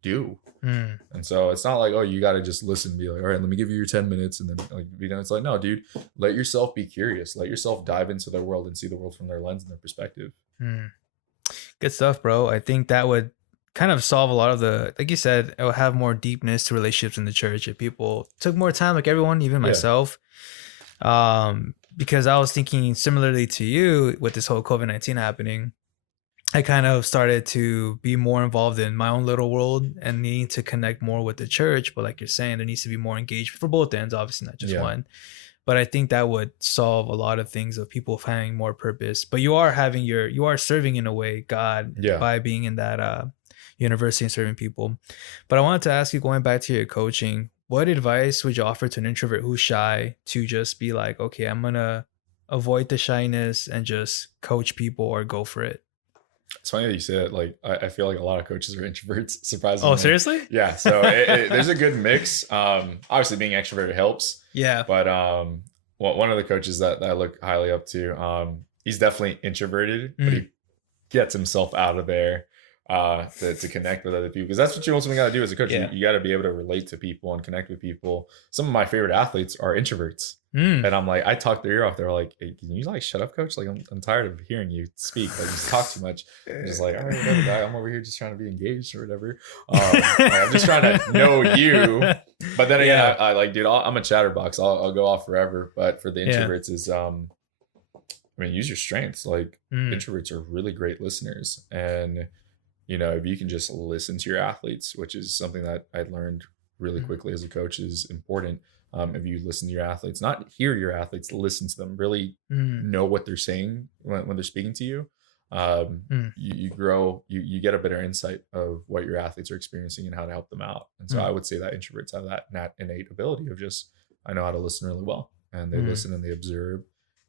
do. And so it's not like, oh, you got to just listen and be like, all right, let me give you your 10 minutes. And then like, you know, it's like, no, dude, let yourself be curious. Let yourself dive into their world and see the world from their lens and their perspective. Good stuff, bro. I think that would kind of solve a lot of the, like you said, it would have more deepness to relationships in the church if people took more time, like everyone, even myself. Because I was thinking similarly to you with this whole COVID-19 happening, I kind of started to be more involved in my own little world and needing to connect more with the church. But like you're saying, there needs to be more engagement for both ends, obviously not just one. But I think that would solve a lot of things of people finding more purpose. But you are serving in a way God by being in that university and serving people. But I wanted to ask you, going back to your coaching, what advice would you offer to an introvert who's shy to just be like, okay, I'm going to avoid the shyness and just coach people or go for it? It's funny that you say that. Like, I feel like a lot of coaches are introverts, surprisingly. Oh, seriously? Yeah. So there's a good mix. Obviously, being extroverted helps. Yeah. But one of the coaches that I look highly up to, he's definitely introverted, but he gets himself out of there to connect with other people, because that's what you ultimately got to do as a coach. You got to be able to relate to people and connect with people. Some of my favorite athletes are introverts. And I'm like, I talk their ear off. They're like, hey, can you like shut up, coach? Like, I'm tired of hearing you speak. Like, you just talk too much. I'm just like, all right, whatever, guy. I'm over here just trying to be engaged or whatever. Like, I'm just trying to know you. But then again, I like, dude, I'm a chatterbox. I'll go off forever. But for the introverts is, I mean, use your strengths. Like, introverts are really great listeners. And, you know, if you can just listen to your athletes, which is something that I learned really quickly as a coach is important. If you listen to your athletes, not hear your athletes, listen to them, really know what they're saying when they're speaking to you. You grow, you get a better insight of what your athletes are experiencing and how to help them out. And so I would say that introverts have that innate ability of just, I know how to listen really well, and they listen and they observe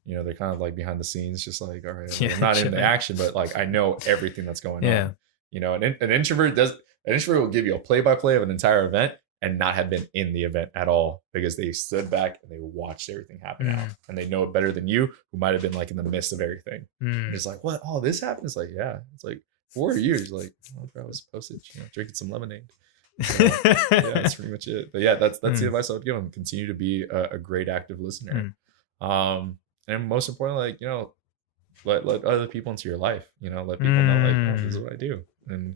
they're kind of like behind the scenes, just like, all right, Yeah, I'm not in the chilling. action, but like I know everything that's going Yeah. on. An introvert will give you a play-by-play of an entire event and not have been in the event at all because they stood back and they watched everything happen out, and they know it better than you, who might have been like in the midst of everything. And it's like, what? Oh, this happened? It's like, yeah. It's like 4 years. Like, oh, bro, I was postage, drinking some lemonade. Yeah, that's pretty much it. But yeah, that's the advice I would give them. Continue to be a great active listener. And most importantly, like, let other people into your life. Let people know, like, oh, this is what I do, and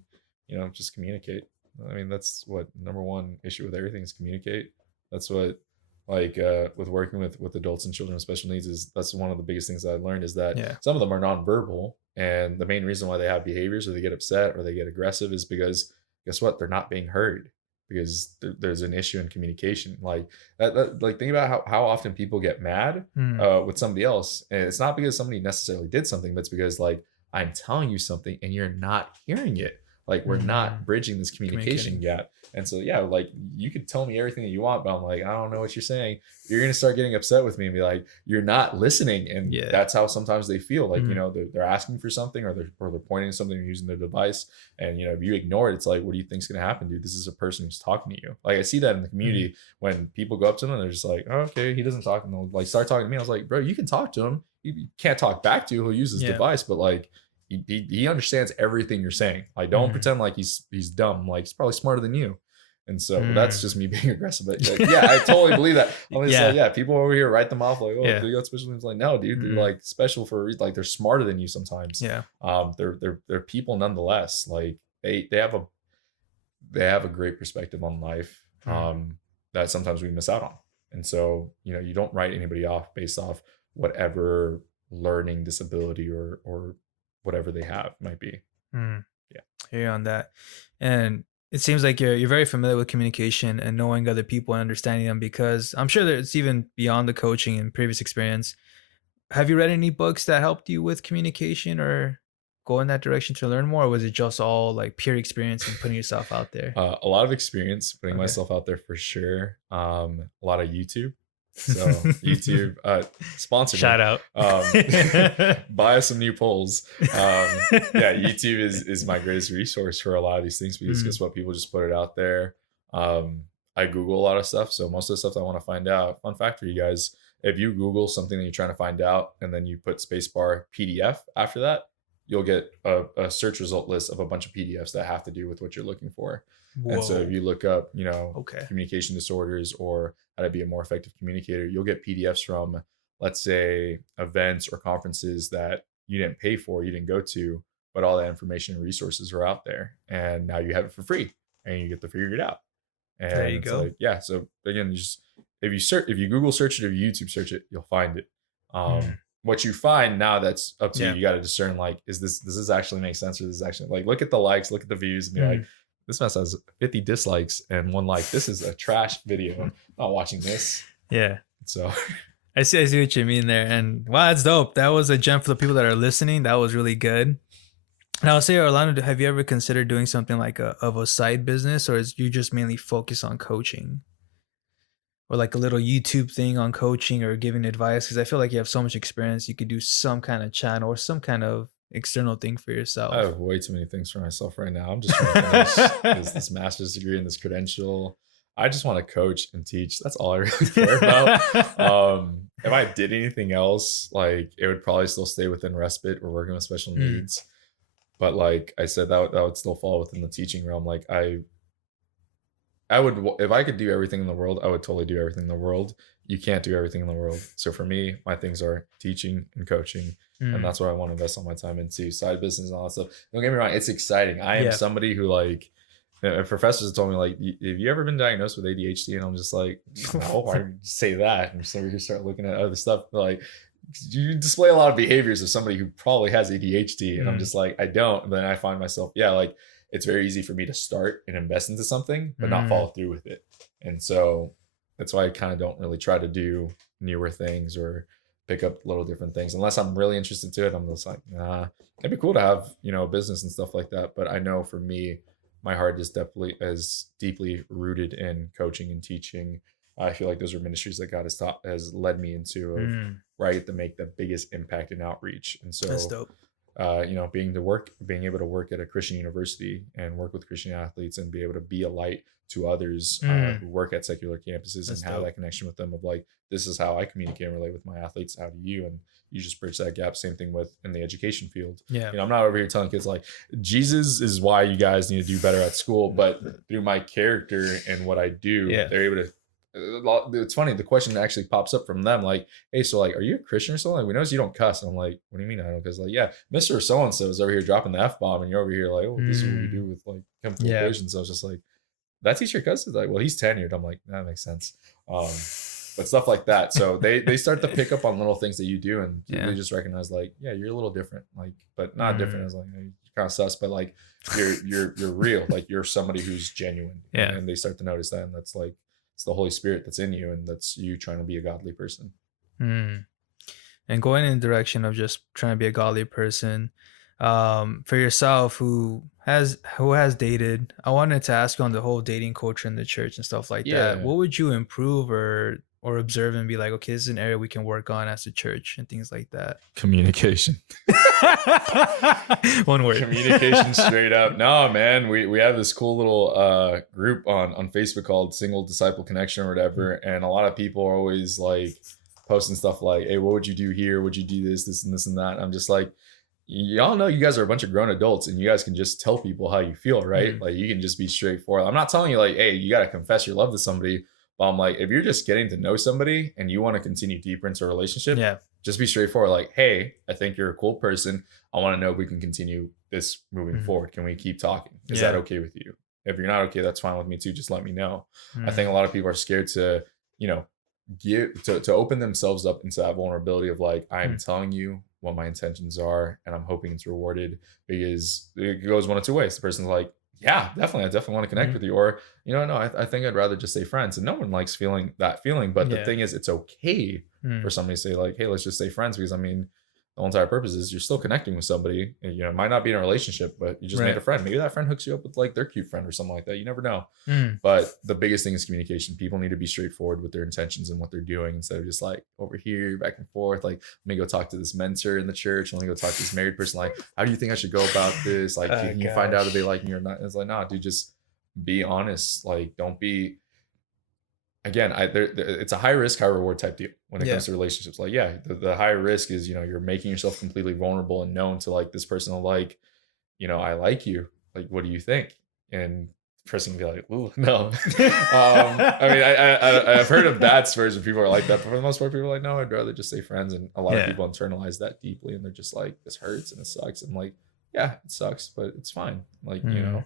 just communicate. I mean, that's what number one issue with everything is communicate. That's what, like, with working with adults and children with special needs, is that's one of the biggest things that I learned, is that some of them are nonverbal, and the main reason why they have behaviors or they get upset or they get aggressive is because, guess what, they're not being heard, because there's an issue in communication. Like that, like, think about how often people get mad with somebody else, and it's not because somebody necessarily did something, but it's because, like, I'm telling you something and you're not hearing it. Like, we're not bridging this communication gap. And so, yeah, like, you could tell me everything that you want, but I'm like, I don't know what you're saying. You're going to start getting upset with me and be like, you're not listening. And that's how sometimes they feel. Like, they're asking for something, or they're pointing to something and using their device. And, if you ignore it, it's like, what do you think's going to happen, dude? This is a person who's talking to you. Like, I see that in the community when people go up to them and they're just like, oh, okay, he doesn't talk. And they'll, like, start talking to me. I was like, bro, you can talk to him. You can't talk back to you. He'll use his device, but, like, he understands everything you're saying. Like, don't pretend like he's dumb. Like, he's probably smarter than you. And so that's just me being aggressive. But, like, yeah, I totally believe that. I'm just like, people over here write them off like, oh, they got special needs. Like, no, dude, they're like special for a reason. Like, they're smarter than you sometimes. They're people nonetheless. Like, they have a great perspective on life that sometimes we miss out on. And so, you don't write anybody off based off whatever learning disability or whatever they have might be. Hear on that. And it seems like you're very familiar with communication and knowing other people and understanding them, because I'm sure that it's even beyond the coaching and previous experience. Have you read any books that helped you with communication or go in that direction to learn more, or was it just all like pure experience and putting yourself out there? A lot of experience putting myself out there, for sure. A lot of YouTube. So YouTube, sponsor shout out. Buy us some new polls. YouTube is my greatest resource for a lot of these things, because guess what, people just put it out there. I Google a lot of stuff, so most of the stuff I want to find out, fun fact for you guys, if you Google something that you're trying to find out and then you put spacebar PDF after that, you'll get a search result list of a bunch of PDFs that have to do with what you're looking for. Whoa. And so if you look up, communication disorders or how to be a more effective communicator, you'll get PDFs from, let's say, events or conferences that you didn't pay for, you didn't go to, but all that information and resources are out there. And now you have it for free and you get to figure it out. And there you go. Like, so again, if you Google search it or YouTube search it, you'll find it. What you find now, that's up to you. You got to discern, like, does this actually make sense, or this is actually, like, look at the likes, look at the views, and be like, this mess has 50 dislikes and 1 like. This is a trash video. I'm not watching this. Yeah. So I see what you mean there. And wow, that's dope. That was a gem for the people that are listening. That was really good. And I'll say, Orlando, have you ever considered doing something like a side business, or is you just mainly focus on coaching? Or like a little YouTube thing on coaching or giving advice? Because I feel like you have so much experience. You could do some kind of channel or some kind of external thing for yourself. I have way too many things for myself right now. I'm just trying to finish this master's degree and this credential. I just want to coach and teach. That's all I really care about. If I did anything else, like, it would probably still stay within respite or working with special needs. But like I said, that would still fall within the teaching realm. Like, I would, if I could do everything in the world, I would totally do everything in the world. You can't do everything in the world. So for me, my things are teaching and coaching. And that's what I want to invest all my time into. Side business and all that stuff. Don't get me wrong, it's exciting. I am somebody who, like, professors have told me, like, have you ever been diagnosed with ADHD? And I'm just like, no, why would you say that? And so we start looking at other stuff. Like, you display a lot of behaviors of somebody who probably has ADHD. And I'm just like, I don't. And then I find myself, like, it's very easy for me to start and invest into something, but not follow through with it. And so that's why I kind of don't really try to do newer things or pick up little different things unless I'm really interested to it. I'm just like, nah, it'd be cool to have, a business and stuff like that. But I know for me, my heart is definitely as deeply rooted in coaching and teaching I feel like those are ministries that God has led me into, of where I get to make the biggest impact in outreach. And so That's dope. Being able to work at a Christian university and work with Christian athletes and be able to be a light to others who work at secular campuses. That's and have dope. that connection with them of like, this is how I communicate and relate with my athletes. How do you? And you just bridge that gap. Same thing with in the education field. Yeah. I'm not over here telling kids like, Jesus is why you guys need to do better at school, but through my character and what I do, they're able to. It's funny, the question actually pops up from them like, hey, so like, are you a Christian or something? Like, we notice you don't cuss. And I'm like, what do you mean I don't cuss? Like, yeah, Mr. So-and-so is over here dropping the F-bomb and you're over here like, oh, this is what we do with like chemical equations. So I was just like, that teacher cusses? Like, well, he's tenured. I'm like, that makes sense. But stuff like that. So they start to pick up on little things that you do, and they just recognize like, yeah, you're a little different, like, but not different as like, you're kind of sus, but like you're real. Like you're somebody who's genuine. And they start to notice that, and that's like, it's the Holy Spirit that's in you, and that's you trying to be a godly person. And going in the direction of just trying to be a godly person, for yourself who has dated, I wanted to ask you on the whole dating culture in the church and stuff like that. What would you improve or observe and be like, okay, this is an area we can work on as a church and things like that? Communication. One word. Communication, straight up. No, man, we have this cool little group on Facebook called Single Disciple Connection or whatever, and a lot of people are always like posting stuff like, hey, what would you do here? Would you do this and this and that? And I'm just like, y'all know you guys are a bunch of grown adults and you guys can just tell people how you feel, right? Like you can just be straightforward. I'm not telling you like, hey, you got to confess your love to somebody. But I'm like, if you're just getting to know somebody and you want to continue deeper into a relationship, just be straightforward. Like, hey, I think you're a cool person. I want to know if we can continue this moving forward. Can we keep talking? Is that okay with you? If you're not okay, that's fine with me too. Just let me know. I think a lot of people are scared to, to open themselves up into that vulnerability of like, I'm telling you what my intentions are and I'm hoping it's rewarded, because it goes one of two ways. The person's like, yeah, definitely. I definitely want to connect with you. Or, no, I think I'd rather just stay friends. And no one likes feeling that feeling. But the thing is, it's okay for somebody to say like, hey, let's just stay friends. Because I mean, the whole entire purpose is you're still connecting with somebody. And, it might not be in a relationship, but you just made a friend. Maybe that friend hooks you up with like their cute friend or something like that. You never know. But the biggest thing is communication. People need to be straightforward with their intentions and what they're doing, instead of just like over here, back and forth. Like, let me go talk to this mentor in the church. Let me go talk to this married person. Like, how do you think I should go about this? Like, can you find out if they like me or not? It's like, nah, dude, just be honest. Like, don't be. Again, it's a high risk, high reward type deal when it comes to relationships. Like, the high risk is, you're making yourself completely vulnerable and known to like this person. Like, I like you. Like, what do you think? And the person can be like, ooh, no. I mean, I've heard of bad spurs where people are like that, but for the most part, people are like, no, I'd rather just stay friends. And a lot of people internalize that deeply, and they're just like, this hurts and it sucks. And like, yeah, it sucks, but it's fine. Like, and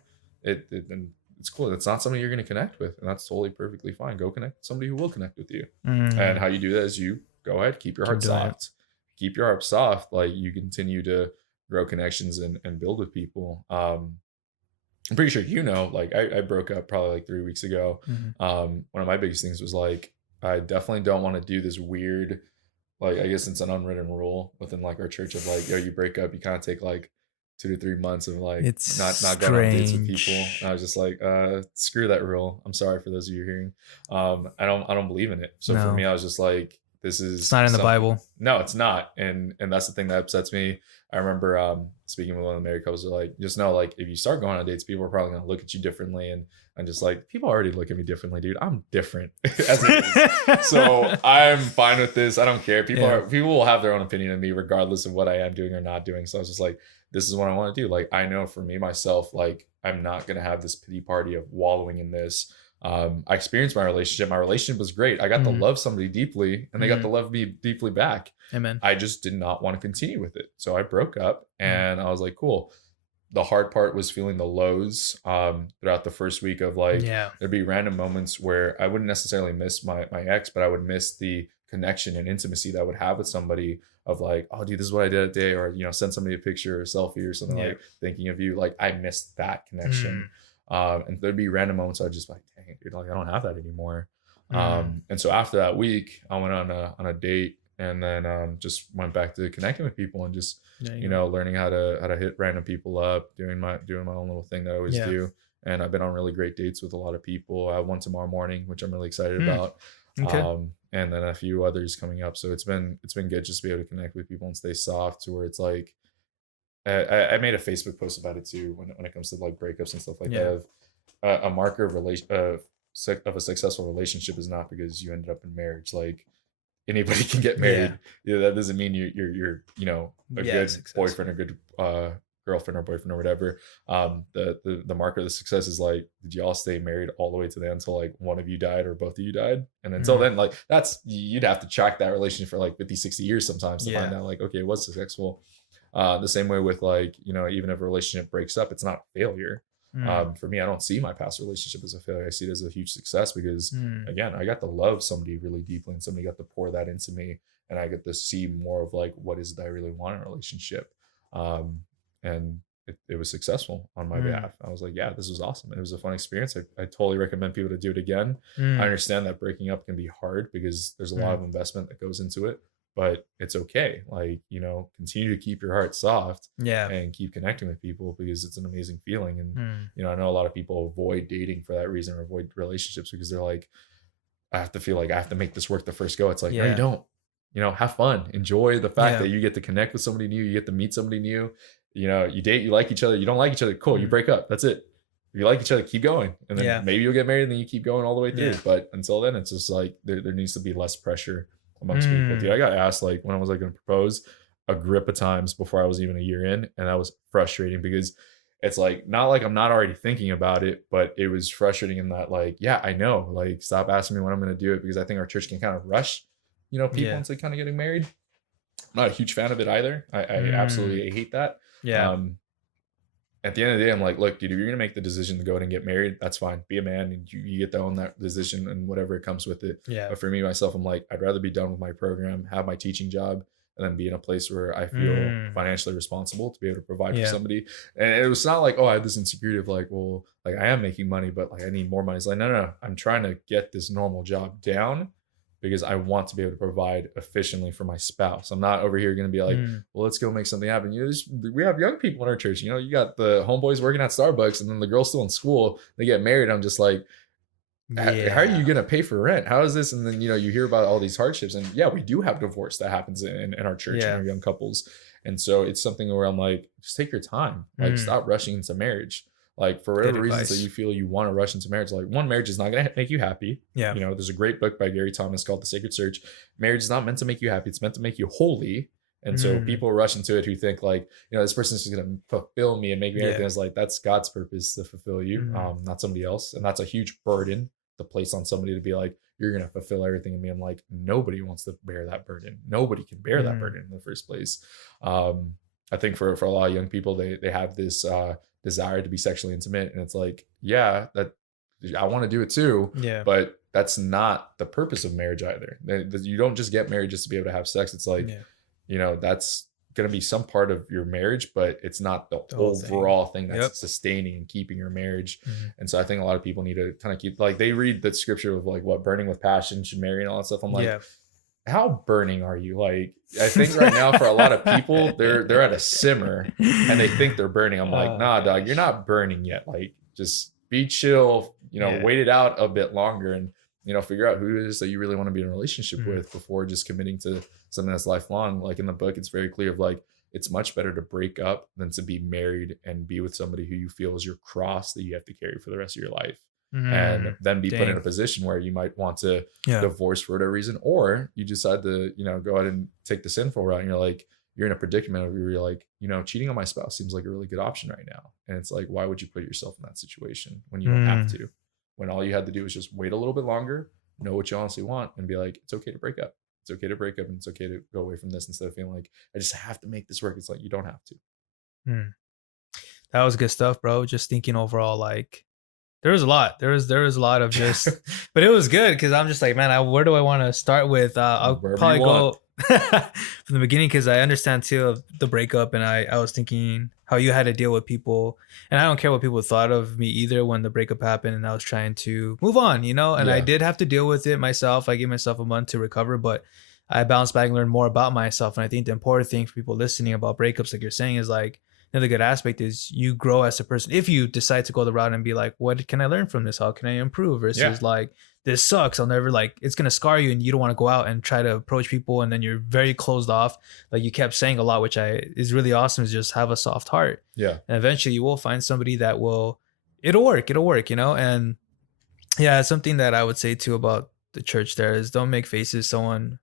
it's cool. It's not somebody you're going to connect with, and that's totally perfectly fine. Go connect with somebody who will connect with you. And how you do that is you go ahead, keep your heart soft. Keep your heart soft. Like, you continue to grow connections and build with people. I'm pretty sure like I broke up probably like 3 weeks ago. One of my biggest things was like, I definitely don't want to do this weird, like, I guess it's an unwritten rule within like our church of like, you break up, you kind of take like 2 to 3 months of like it's not going on dates with people. And I was just like, screw that rule. I'm sorry for those of you hearing. I don't believe in it. So for me, I was just like, it's not in the Bible. No, it's not. And that's the thing that upsets me. I remember speaking with one of the married couples, like, just know, like, if you start going on dates, people are probably going to look at you differently. And I'm just like, people already look at me differently, dude. I'm different as it is. So I'm fine with this. I don't care. People will have their own opinion of me regardless of what I am doing or not doing. So I was just like, this is what I want to do. Like, I know for me, myself, like, I'm not going to have this pity party of wallowing in this. I experienced my relationship. My relationship was great. I got to love somebody deeply, and they got to love me deeply back. Amen. I just did not want to continue with it. So I broke up, and I was like, cool. The hard part was feeling the lows throughout the first week of like, there'd be random moments where I wouldn't necessarily miss my ex, but I would miss the connection and intimacy that I would have with somebody of like, oh, dude, this is what I did today. Or, send somebody a picture or a selfie or something, like thinking of you. Like, I missed that connection. And there'd be random moments I'd just be like, dang it, dude, like, I don't have that anymore. And so after that week, I went on a date, and then just went back to connecting with people and just, learning how to hit random people up, doing my own little thing that I always do. and I've been on really great dates with a lot of people. I have one tomorrow morning, which I'm really excited about. Okay. And then a few others coming up. So it's been good just to be able to connect with people and stay soft, to where it's like, I made a Facebook post about it too, when it comes to like breakups and stuff like that. A marker of of a successful relationship is not because you ended up in marriage. Like, anybody can get married. That doesn't mean you're a good successful boyfriend or good girlfriend or boyfriend or whatever. The marker of the success is like, did y'all stay married all the way to the end until like one of you died or both of you died? And until then, like, you'd have to track that relationship for like 50, 60 years sometimes to find out like, okay, it was successful. The same way with like, even if a relationship breaks up, it's not failure. For me, I don't see my past relationship as a failure. I see it as a huge success because again, I got to love somebody really deeply, and somebody got to pour that into me, and I get to see more of like, what is it that I really want in a relationship. And it was successful on my behalf. I was like, yeah, this was awesome. It was a fun experience. I totally recommend people to do it again. I understand that breaking up can be hard because there's a lot of investment that goes into it, but it's okay. Like, continue to keep your heart soft and keep connecting with people, because it's an amazing feeling. And, I know a lot of people avoid dating for that reason, or avoid relationships because they're like, I have to feel like I have to make this work the first go. It's like, no, you don't. Have fun. Enjoy the fact that you get to connect with somebody new. You get to meet somebody new. You date, you like each other. You don't like each other. Cool. You break up. That's it. If you like each other, keep going. And then maybe you'll get married, and then you keep going all the way through. But until then, it's just like, there needs to be less pressure amongst people. Dude, I got asked like when I was like going to propose a grip of times before I was even a year in. And that was frustrating because it's like, not like I'm not already thinking about it, but it was frustrating in that, like, yeah, I know, like, stop asking me when I'm going to do it, because I think our church can kind of rush, people into kind of getting married. I'm not a huge fan of it either. I absolutely hate that. At the end of the day, I'm like, look, dude, if you're going to make the decision to go ahead and get married, that's fine. Be a man, and you get to own that decision and whatever it comes with it. But for me, myself, I'm like, I'd rather be done with my program, have my teaching job, and then be in a place where I feel financially responsible to be able to provide for somebody. And it was not like, oh, I had this insecurity of like, well, like, I am making money, but like, I need more money. It's like, no. I'm trying to get this normal job down because I want to be able to provide efficiently for my spouse. I'm not over here going to be like, well, let's go make something happen. We have young people in our church. You got the homeboys working at Starbucks, and then the girl's still in school. They get married. I'm just like, how are you going to pay for rent? How is this? And then, you hear about all these hardships. And yeah, we do have divorce that happens in our church and our young couples. And so it's something where I'm like, just take your time. Like, stop rushing into marriage. Like, for whatever reasons that you feel you want to rush into marriage, like, one, marriage is not going to make you happy. There's a great book by Gary Thomas called The Sacred Search. Marriage is not meant to make you happy. It's meant to make you holy. And so people rush into it who think like, this person is just going to fulfill me and make me everything. It's like, that's God's purpose to fulfill you, not somebody else. And that's a huge burden to place on somebody, to be like, you're going to fulfill everything in me. I'm like, nobody wants to bear that burden. Nobody can bear that burden in the first place. I think for a lot of young people, they have this desire to be sexually intimate, and it's like, yeah, that I want to do it too, but that's not the purpose of marriage either. You don't just get married just to be able to have sex. It's like, that's going to be some part of your marriage, but it's not the overall thing that's sustaining and keeping your marriage. And so I think a lot of people need to kind of keep, like, they read the scripture of like, what, burning with passion, should marry, and all that stuff. I'm like, how burning are you? Like, I think right now for a lot of people, they're at a simmer and they think they're burning. I'm like, nah, dog, you're not burning yet. Like, just be chill, wait it out a bit longer, and figure out who it is that you really want to be in a relationship with before just committing to something that's lifelong. Like, in the book, it's very clear of like, it's much better to break up than to be married and be with somebody who you feel is your cross that you have to carry for the rest of your life. And then be put in a position where you might want to divorce for whatever reason, or you decide to, go ahead and take the sinful route, and you're in a predicament where you're like, cheating on my spouse seems like a really good option right now. And it's like, why would you put yourself in that situation when you don't have to, when all you had to do is just wait a little bit longer, know what you honestly want, and be like, it's okay to break up. It's okay to break up, and it's okay to go away from this, instead of feeling like I just have to make this work. It's like, you don't have to. That was good stuff, bro. Just thinking overall, like, there was a lot. There was a lot of just, but it was good because I'm just like, man, where do I want to start with? I'll probably go from the beginning, because I understand too of the breakup, and I was thinking how you had to deal with people, and I don't care what people thought of me either when the breakup happened, and I was trying to move on, and I did have to deal with it myself. I gave myself a month to recover, but I bounced back and learned more about myself. And I think the important thing for people listening about breakups, like you're saying, is like, another good aspect is you grow as a person if you decide to go the route and be like, what can I learn from this? How can I improve? Versus like, this sucks. I'll never like, it's going to scar you and you don't want to go out and try to approach people. And then you're very closed off. Like you kept saying a lot, which is really awesome, is just have a soft heart. Yeah. And eventually you will find somebody that it'll work, you know? And yeah, it's something that I would say too about the church there is don't make faces. Someone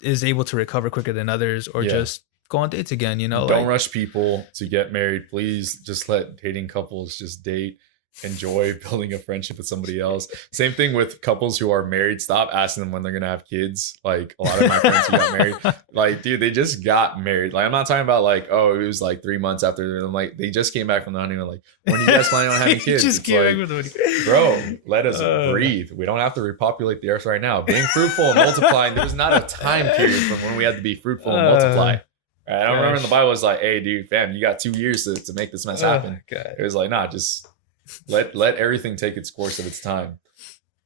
is able to recover quicker than others, or just go on dates again, you know? Don't rush people to get married. Please just let dating couples just date. Enjoy building a friendship with somebody else. Same thing with couples who are married. Stop asking them when they're gonna have kids. Like a lot of my friends who got married, like, dude, they just got married. Like, I'm not talking about like, oh, it was like 3 months after. I'm like, they just came back from the honeymoon. Like, when are you guys planning on having kids? Just came back with the bro, let us breathe. We don't have to repopulate the earth right now. Being fruitful and multiplying. There was not a time period from when we had to be fruitful and multiply. I don't remember in the Bible it was like, hey, dude, fam, you got 2 years to make this mess happen. It was like, nah, just let everything take its course of its time.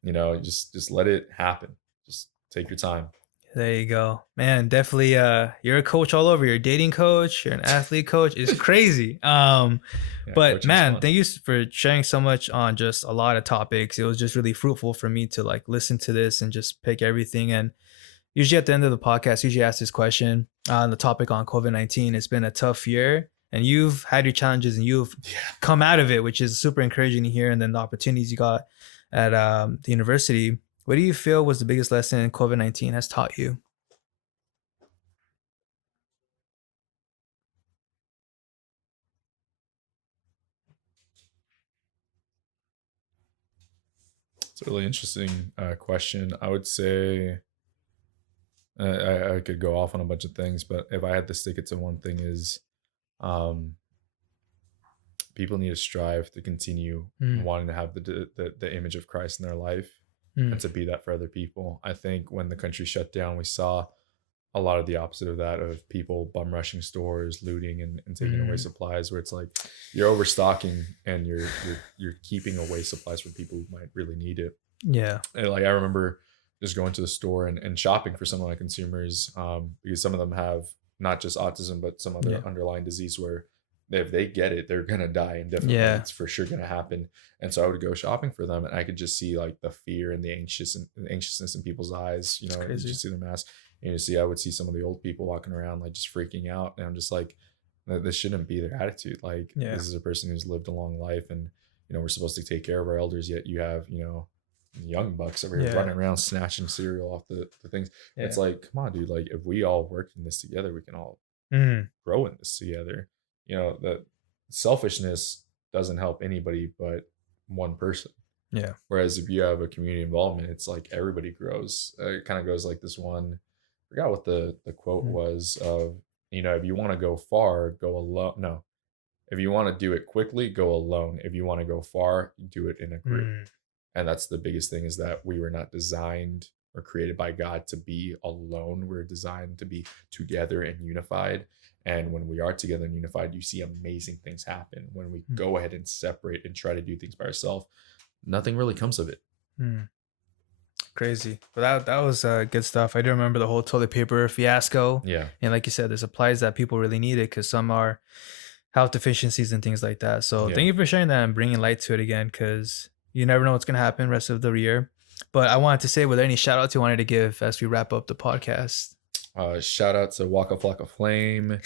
You know, just let it happen. Just take your time. There you go, man. Definitely you're a coach all over. You're a dating coach, you're an athlete coach. It's crazy. But man, thank you for sharing so much on just a lot of topics. It was just really fruitful for me to like listen to this and just pick everything. And usually at the end of the podcast, usually ask this question on the topic on COVID-19. It's been a tough year and you've had your challenges and you've come out of it, which is super encouraging to hear. And then the opportunities you got at the university. What do you feel was the biggest lesson COVID-19 has taught you? It's a really interesting question. I would say I could go off on a bunch of things, but if I had to stick it to one thing is people need to strive to continue wanting to have the image of Christ in their life and to be that for other people. I think when the country shut down, we saw a lot of the opposite of that, of people bum rushing stores, looting and taking away supplies, where it's like you're overstocking and you're keeping away supplies from people who might really need it. Yeah. And like I remember just going to the store and shopping for some of my consumers, because some of them have not just autism but some other underlying disease where if they get it, they're gonna die indefinitely. It's for sure gonna happen. And so I would go shopping for them, and I could just see like the fear and the anxiousness in people's eyes. You know, you just see the mask. And I would see some of the old people walking around like just freaking out, and I'm just like, this shouldn't be their attitude. Like this is a person who's lived a long life, and you know we're supposed to take care of our elders. Yet you have young bucks over here running around snatching cereal off the things. It's like, come on, dude. Like if we all work in this together, we can all grow in this together. You know, that selfishness doesn't help anybody but one person. Yeah. Whereas if you have a community involvement, it's like everybody grows. It kind of goes like this one. I forgot what the quote was of, if you want to go far, go alone. No, if you want to do it quickly, go alone. If you want to go far, do it in a group. And that's the biggest thing, is that we were not designed or created by God to be alone. We're designed to be together and unified. And when we are together and unified, you see amazing things happen. When we go ahead and separate and try to do things by ourselves, nothing really comes of it. Crazy. But that was good stuff. I do remember the whole toilet paper fiasco. Yeah. And like you said, there's supplies that people really needed because some are health deficiencies and things like that. So thank you for sharing that and bringing light to it again, because you never know what's going to happen rest of the year. But I wanted to say, were there any shout outs you wanted to give as we wrap up the podcast? Shout out to Waka Flocka Flame,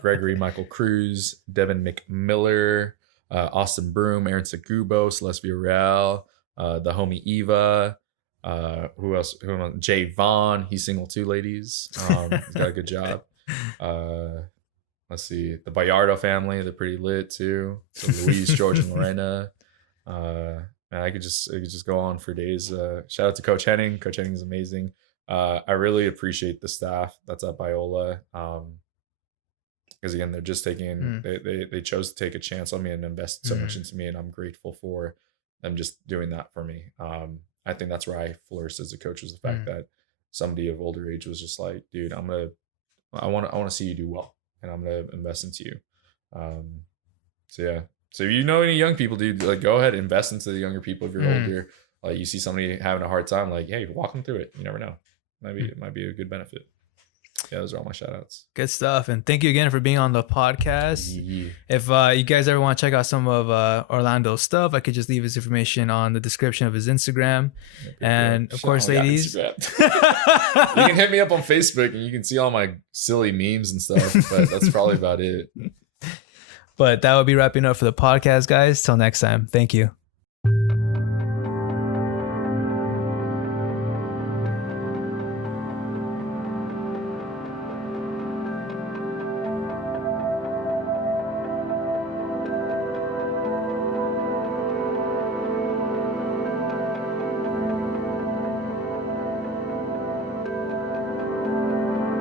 Gregory Michael Cruz, Devin McMiller, Austin Broom, Aaron Segubo, Celeste Villarreal, the homie Eva, who else? Jay Vaughn, he's single too, ladies. He's got a good job. Let's see, the Bayardo family, they're pretty lit too. So Louise, George, and Lorena. And I could just go on for days. Shout out to Coach Henning. Coach Henning is amazing. I really appreciate the staff that's at Biola, because again, they're just taking they chose to take a chance on me and invest so much into me, and I'm grateful for them just doing that for me. I think that's where I flourished as a coach, was the fact that somebody of older age was just like, dude, I want to see you do well, and I'm gonna invest into you. So if you know any young people, dude, like go ahead, invest into the younger people. If you're older, like you see somebody having a hard time, like, hey, walk them through it. You never know. It might be a good benefit. Yeah, those are all my shout outs. Good stuff. And thank you again for being on the podcast. Yeah. If you guys ever want to check out some of Orlando's stuff, I could just leave his information on the description of his Instagram. And of course, ladies, you can hit me up on Facebook and you can see all my silly memes and stuff, but that's probably about it. But that would be wrapping up for the podcast, guys. Till next time. Thank you.